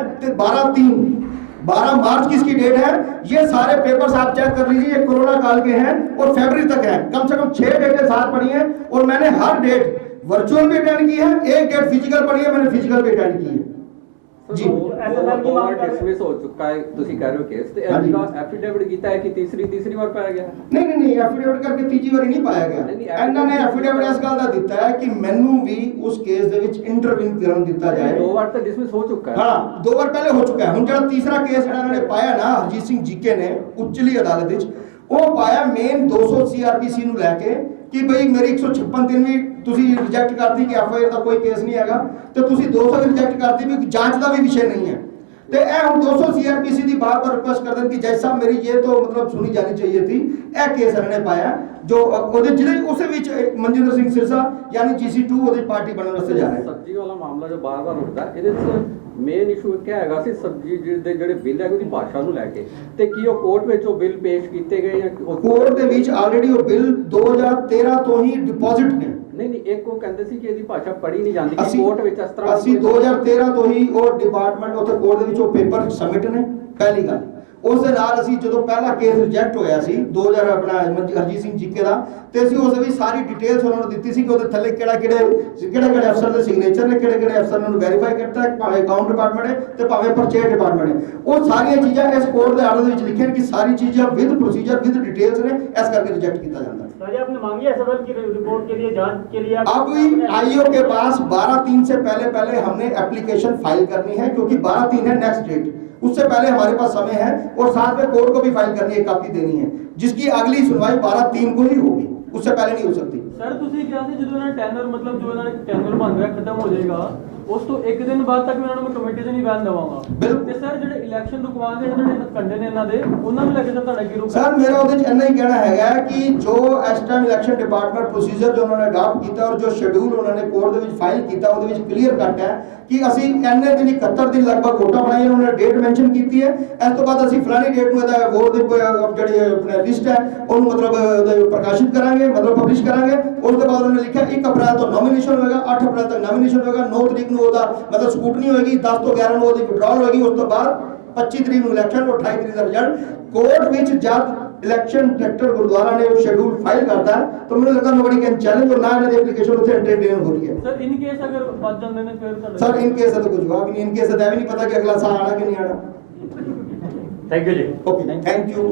12 मार्च की इसकी डेट है। ये सारे पेपर्स आप चेक कर लीजिए, ये कोरोना काल के हैं और फरवरी तक है, कम से कम 6 डेटें साथ पड़ी हैं और मैंने हर डेट वर्चुअल भी अटेंड की है, एक डेट फिजिकल पड़ी है, मैंने फिजिकल भी अटेंड की है जी। SSL की बार बात कर डिसमिस हो चुका है, ਤੁਸੀਂ ਕਹਿ ਰਹੇ ਹੋ ਕੇਸ ਤੇ हाँ जी। ਐਫੀਡੇਵਿਟ ਕੀਤਾ ਹੈ ਕਿ ਤੀਸਰੀ ਵਾਰ ਪਾਇਆ ਗਿਆ ਹੈ। नहीं एफिडेविट करके तीजी बारी नहीं पाया गया। नहीं, ਇਹਨਾਂ ਨੇ एफिडेविट ਇਸ ਗੱਲ ਦਾ ਦਿੱਤਾ ਹੈ ਕਿ ਮੈਨੂੰ ਵੀ ਉਸ ਕੇਸ ਦੇ ਵਿੱਚ ਇੰਟਰਵਿਨ ਕਰਨ ਦਿੱਤਾ ਜਾਏ। 2 ਵਾਰ ਤਾਂ ਡਿਸਮਿਸ ਹੋ ਚੁੱਕਾ ਹੈ। ਹਾਂ 2 ਵਾਰ ਪਹਿਲੇ ਹੋ ਚੁੱਕਾ ਹੈ। ਹੁਣ ਜਿਹੜਾ ਤੀਸਰਾ ਕੇਸ ਜਿਹੜਾ ਇਹਨਾਂ ਨੇ ਪਾਇਆ ਨਾ ਹਰਜੀਤ ਸਿੰਘ ਜੀਕੇ ਨੇ ਉੱਚਲੀ ਅਦਾਲਤ ਵਿੱਚ, ਉਹ ਪਾਇਆ ਮੇਨ 200 ਸੀਆਰਪੀਸੀ ਨੂੰ ਲੈ ਕੇ ਕਿ ਬਈ ਮੇਰੀ 156 ਦਿਨ ਵੀ ਤੁਸੀਂ ਰਿਜੈਕਟ ਕਰਤੀ ਕਿ ਐਫਆਈਆਰ ਦਾ ਕੋਈ ਕੇਸ ਨਹੀਂ ਹੈਗਾ, ਤੇ ਤੁਸੀਂ 200 ਵੀ ਰਿਜੈਕਟ ਕਰਤੀ ਵੀ ਜਾਂਚ ਦਾ ਵੀ ਵਿਸ਼ੇ ਨਹੀਂ ਹੈ। ਤੇ ਇਹ ਹੁਣ 200 ਸੀਆਰਪੀਸੀ ਦੀ ਬਾਰ-ਬਾਰ ਰਿਕੁਐਸਟ ਕਰਦੇ ਨੇ ਕਿ ਜੱਜ ਸਾਹਿਬ ਮੇਰੀ ਇਹ तो मतलब सुनी जानी चाहिए थी। ਇਹ ਕੇਸ ਇਹਨਾਂ ਨੇ ਪਾਇਆ ਜੋ ਉਹਦੇ ਜਿਹੜੇ ਉਸੇ ਵਿੱਚ ਮਨਜਿੰਦਰ ਸਿੰਘ ਸਿਰਸਾ ਯਾਨੀ GC2 ਉਹਦੀ ਪਾਰਟੀ ਬਣਨ ਵਾਸਤੇ ਜਾ ਰਿਹਾ ਹੈ। ਸਬਜ਼ੀ ਵਾਲਾ ਮਾਮਲਾ ਜੋ ਬਾਰ-ਬਾਰ ਉੱਠਦਾ, ਇਹਦੇ ਵਿੱਚ ਮੇਨ ਇਸ਼ੂ ਕਿਆ ਹੈਗਾ ਸੀ, ਸਬਜ਼ੀ ਦੇ ਜਿਹੜੇ ਬਿੱਲ ਹੈ ਉਹਦੀ ਭਾਸ਼ਾ ਨੂੰ ਲੈ ਕੇ, ਤੇ ਕੀ ਉਹ ਕੋਰਟ ਵਿੱਚ ਉਹ ਬਿੱਲ ਪੇਸ਼ ਕੀਤੇ ਗਏ ਜਾਂ ਕੋਰਟ ਦੇ ਵਿੱਚ ਆਲਰੇਡੀ ਉਹ ਬਿੱਲ 2013 ਤੋਂ ਹੀ ਡਿਪੋਜ਼ਿਟ ਨੇ। ਨਹੀਂ ਇੱਕ ਉਹ ਕਹਿੰਦੇ ਸੀ ਕਿ ਇਹਦੀ ਭਾਸ਼ਾ ਪੜ੍ਹੀ ਨਹੀਂ ਜਾਂਦੀ, ਕਿ ਅਸੀਂ ਕੋਰਟ ਵਿੱਚ ਇਸ ਤਰ੍ਹਾਂ ਅਸੀਂ 2013 ਤੋਂ ਹੀ ਉਹ ਡਿਪਾਰਟਮੈਂਟ ਉੱਥੇ ਕੋਰਟ ਦੇ ਵਿੱਚ ਉਹ ਪੇਪਰ ਸਬਮਿਟ ਨੇ। ਪਹਿਲੀ ਗੱਲ ਉਸ ਦੇ ਨਾਲ ਅਸੀਂ ਜਦੋਂ ਪਹਿਲਾ ਕੇਸ ਰਿਜੈਕਟ ਹੋਇਆ ਸੀ 2000 ਆਪਣਾ ਹਰਜੀਤ ਸਿੰਘ ਜੀਕੇ ਦਾ, ਤੇ ਅਸੀਂ ਉਸ ਵੀ ਸਾਰੀ ਡਿਟੇਲਸ ਉਹਨਾਂ ਨੂੰ ਦਿੱਤੀ ਸੀ ਕਿ ਉਹਦੇ ਥੱਲੇ ਕਿਹੜੇ ਅਫਸਰ ਦੇ ਸਿਗਨੇਚਰ ਨੇ, ਕਿਹੜੇ ਅਫਸਰ ਨੇ ਉਹਨੂੰ ਵੈਰੀਫਾਈ ਕੀਤਾ ਹੈ, ਭਾਵੇਂ ਅਕਾਊਂਟ ਡਿਪਾਰਟਮੈਂਟ ਹੈ ਤੇ ਭਾਵੇਂ ਪਰਚੇਜ ਡਿਪਾਰਟਮੈਂਟ ਹੈ। ਉਹ ਸਾਰੀਆਂ ਚੀਜ਼ਾਂ ਇਸ ਕੋਰਟ ਦੇ ਆਰਡਰ ਦੇ ਵਿੱਚ ਲਿਖੀਆਂ ਨੇ ਕਿ ਸਾਰੀ ਚੀਜ਼ਾਂ ਵਿਦ ਪ੍ਰੋਸੀਜਰ ਵਿਦ डिटेल्स ने, इस करके रिजेक्ट किया जाता है। सर आपने मांगी एसएसएल की रिपोर्ट के लिए, जांच के लिए? अब आईओ के पास 12/3 से पहले हमने एप्लीकेशन फाइल करनी है, क्योंकि 12/3 है नेक्स्ट डेट, उससे पहले हमारे पास समय है और साथ में कोर्ट को भी फाइल करनी है, कॉपी देनी है, जिसकी अगली सुनवाई 12/3 को ही होगी, उससे पहले नहीं हो सकती। ਸਰ ਤੁਸੀਂ ਕਿਹਾ ਸੀ ਜਦੋਂ ਇਹਨਾਂ ਟੈਂਡਰ ਮਤਲਬ ਜੋ ਇਹਨਾਂ ਨੇ ਟੈਂਡਰ ਬਣ ਰਿਹਾ ਖਤਮ ਹੋ ਜਾਏਗਾ, ਉਸ ਤੋਂ ਇੱਕ ਦਿਨ ਬਾਅਦ ਤੱਕ ਇਹਨਾਂ ਨੂੰ ਮੈਂ ਕਮੇਟੀ ਦੇ ਨਹੀਂ ਬੈਨ ਦਵਾਂਗਾ। ਬਿਲਕੁਲ। ਤੇ ਸਰ ਜਿਹੜੇ ਇਲੈਕਸ਼ਨ ਰੁਕਵਾਉਣ ਦੇ ਜਿਹੜੇ ਕੰਡੇ ਨੇ ਇਹਨਾਂ ਦੇ, ਉਹਨਾਂ ਨੂੰ ਲੈ ਕੇ ਤਾਂ ਤੁਹਾਡਾ ਕੀ ਰੁਕ? सर मेरा ਉਹਦੇ ਚ ਇੰਨਾ ਹੀ ਕਹਿਣਾ ਹੈਗਾ ਕਿ ਜੋ ਇਸ ਟਾਈਮ ਇਲੈਕਸ਼ਨ ਡਿਪਾਰਟਮੈਂਟ ਪ੍ਰੋਸੀਜਰ ਜੋ ਉਹਨਾਂ ਨੇ ਅਡਾਪਟ ਕੀਤਾ ਔਰ ਜੋ ਸ਼ੈਡਿਊਲ ਉਹਨਾਂ ਨੇ ਕੋਰਟ ਦੇ ਵਿੱਚ ਫਾਈਲ ਕੀਤਾ, ਉਹਦੇ ਵਿੱਚ ਕਲੀਅਰ ਕੱਟ ਹੈ ਕਿ ਅਸੀਂ ਇੰਨੇ ਦਿਨ 71 ਦਿਨ ਲਗਭਗ ਵੋਟਾਂ ਬਣਾਈਆਂ, ਉਹਨਾਂ ਨੇ ਡੇਟ ਮੈਂਸ਼ਨ ਕੀਤੀ ਹੈ। ਇਸ ਤੋਂ ਬਾਅਦ ਅਸੀਂ ਫਲਾਣੀ ਡੇਟ ਨੂੰ ਇਹਦਾ ਵੋਟ ਦੀ ਜਿਹੜੀ ਆਪਣਾ ਲਿਸਟ ਹੈ ਉਹਨੂੰ ਮਤਲਬ ਪ੍ਰਕਾਸ਼ਿਤ ਕਰਾਂਗੇ, ਮਤਲਬ ਪਬਲਿਸ਼ ਕਰਾਂਗੇ। ਉਸ ਤੋਂ ਬਾਅਦ ਉਹਨੇ ਲਿਖਿਆ 1 ਅਪ੍ਰੈਲ ਤੋਂ ਨੋਮੀਨੇਸ਼ਨ ਹੋਏਗਾ, 8 ਅਪ੍ਰੈਲ ਤੱਕ ਨੋਮੀਨੇਸ਼ਨ ਹੋਏਗਾ, 9 ਤਰੀਕ ਨੂੰ ਉਹਦਾ ਮਤਲਬ ਸਕੂਟਨੀ ਹੋਏਗੀ, 10 ਤੋਂ 11 ਨੂੰ ਉਹਦੀ ਵਿਡਰਾਲ ਹੋਏਗੀ, ਉਸ ਤੋਂ ਬਾਅਦ 25 ਤਰੀਕ ਨੂੰ ਇਲੈਕਸ਼ਨ, 28 ਤਰੀਕ ਦਾ ਰਿਜ਼ਲਟ। ਕੋਰਟ ਵਿੱਚ ਜਦ इलेक्शन डायरेक्टर गुरुद्वारा ने वो शेड्यूल फाइल करता है तो मुझे लगता है नोबडी कैन चैलेंज और ना इन्हें एप्लीकेशन उसे एंटरटेन हो रही है। सर इन केस अगर बच जाते हैं फिर सर इन केस है तो कुछ जवाब नहीं, इन केस है तो भी नहीं पता कि अगला साल आना कि नहीं आना। Thank you ji. Okay thank you.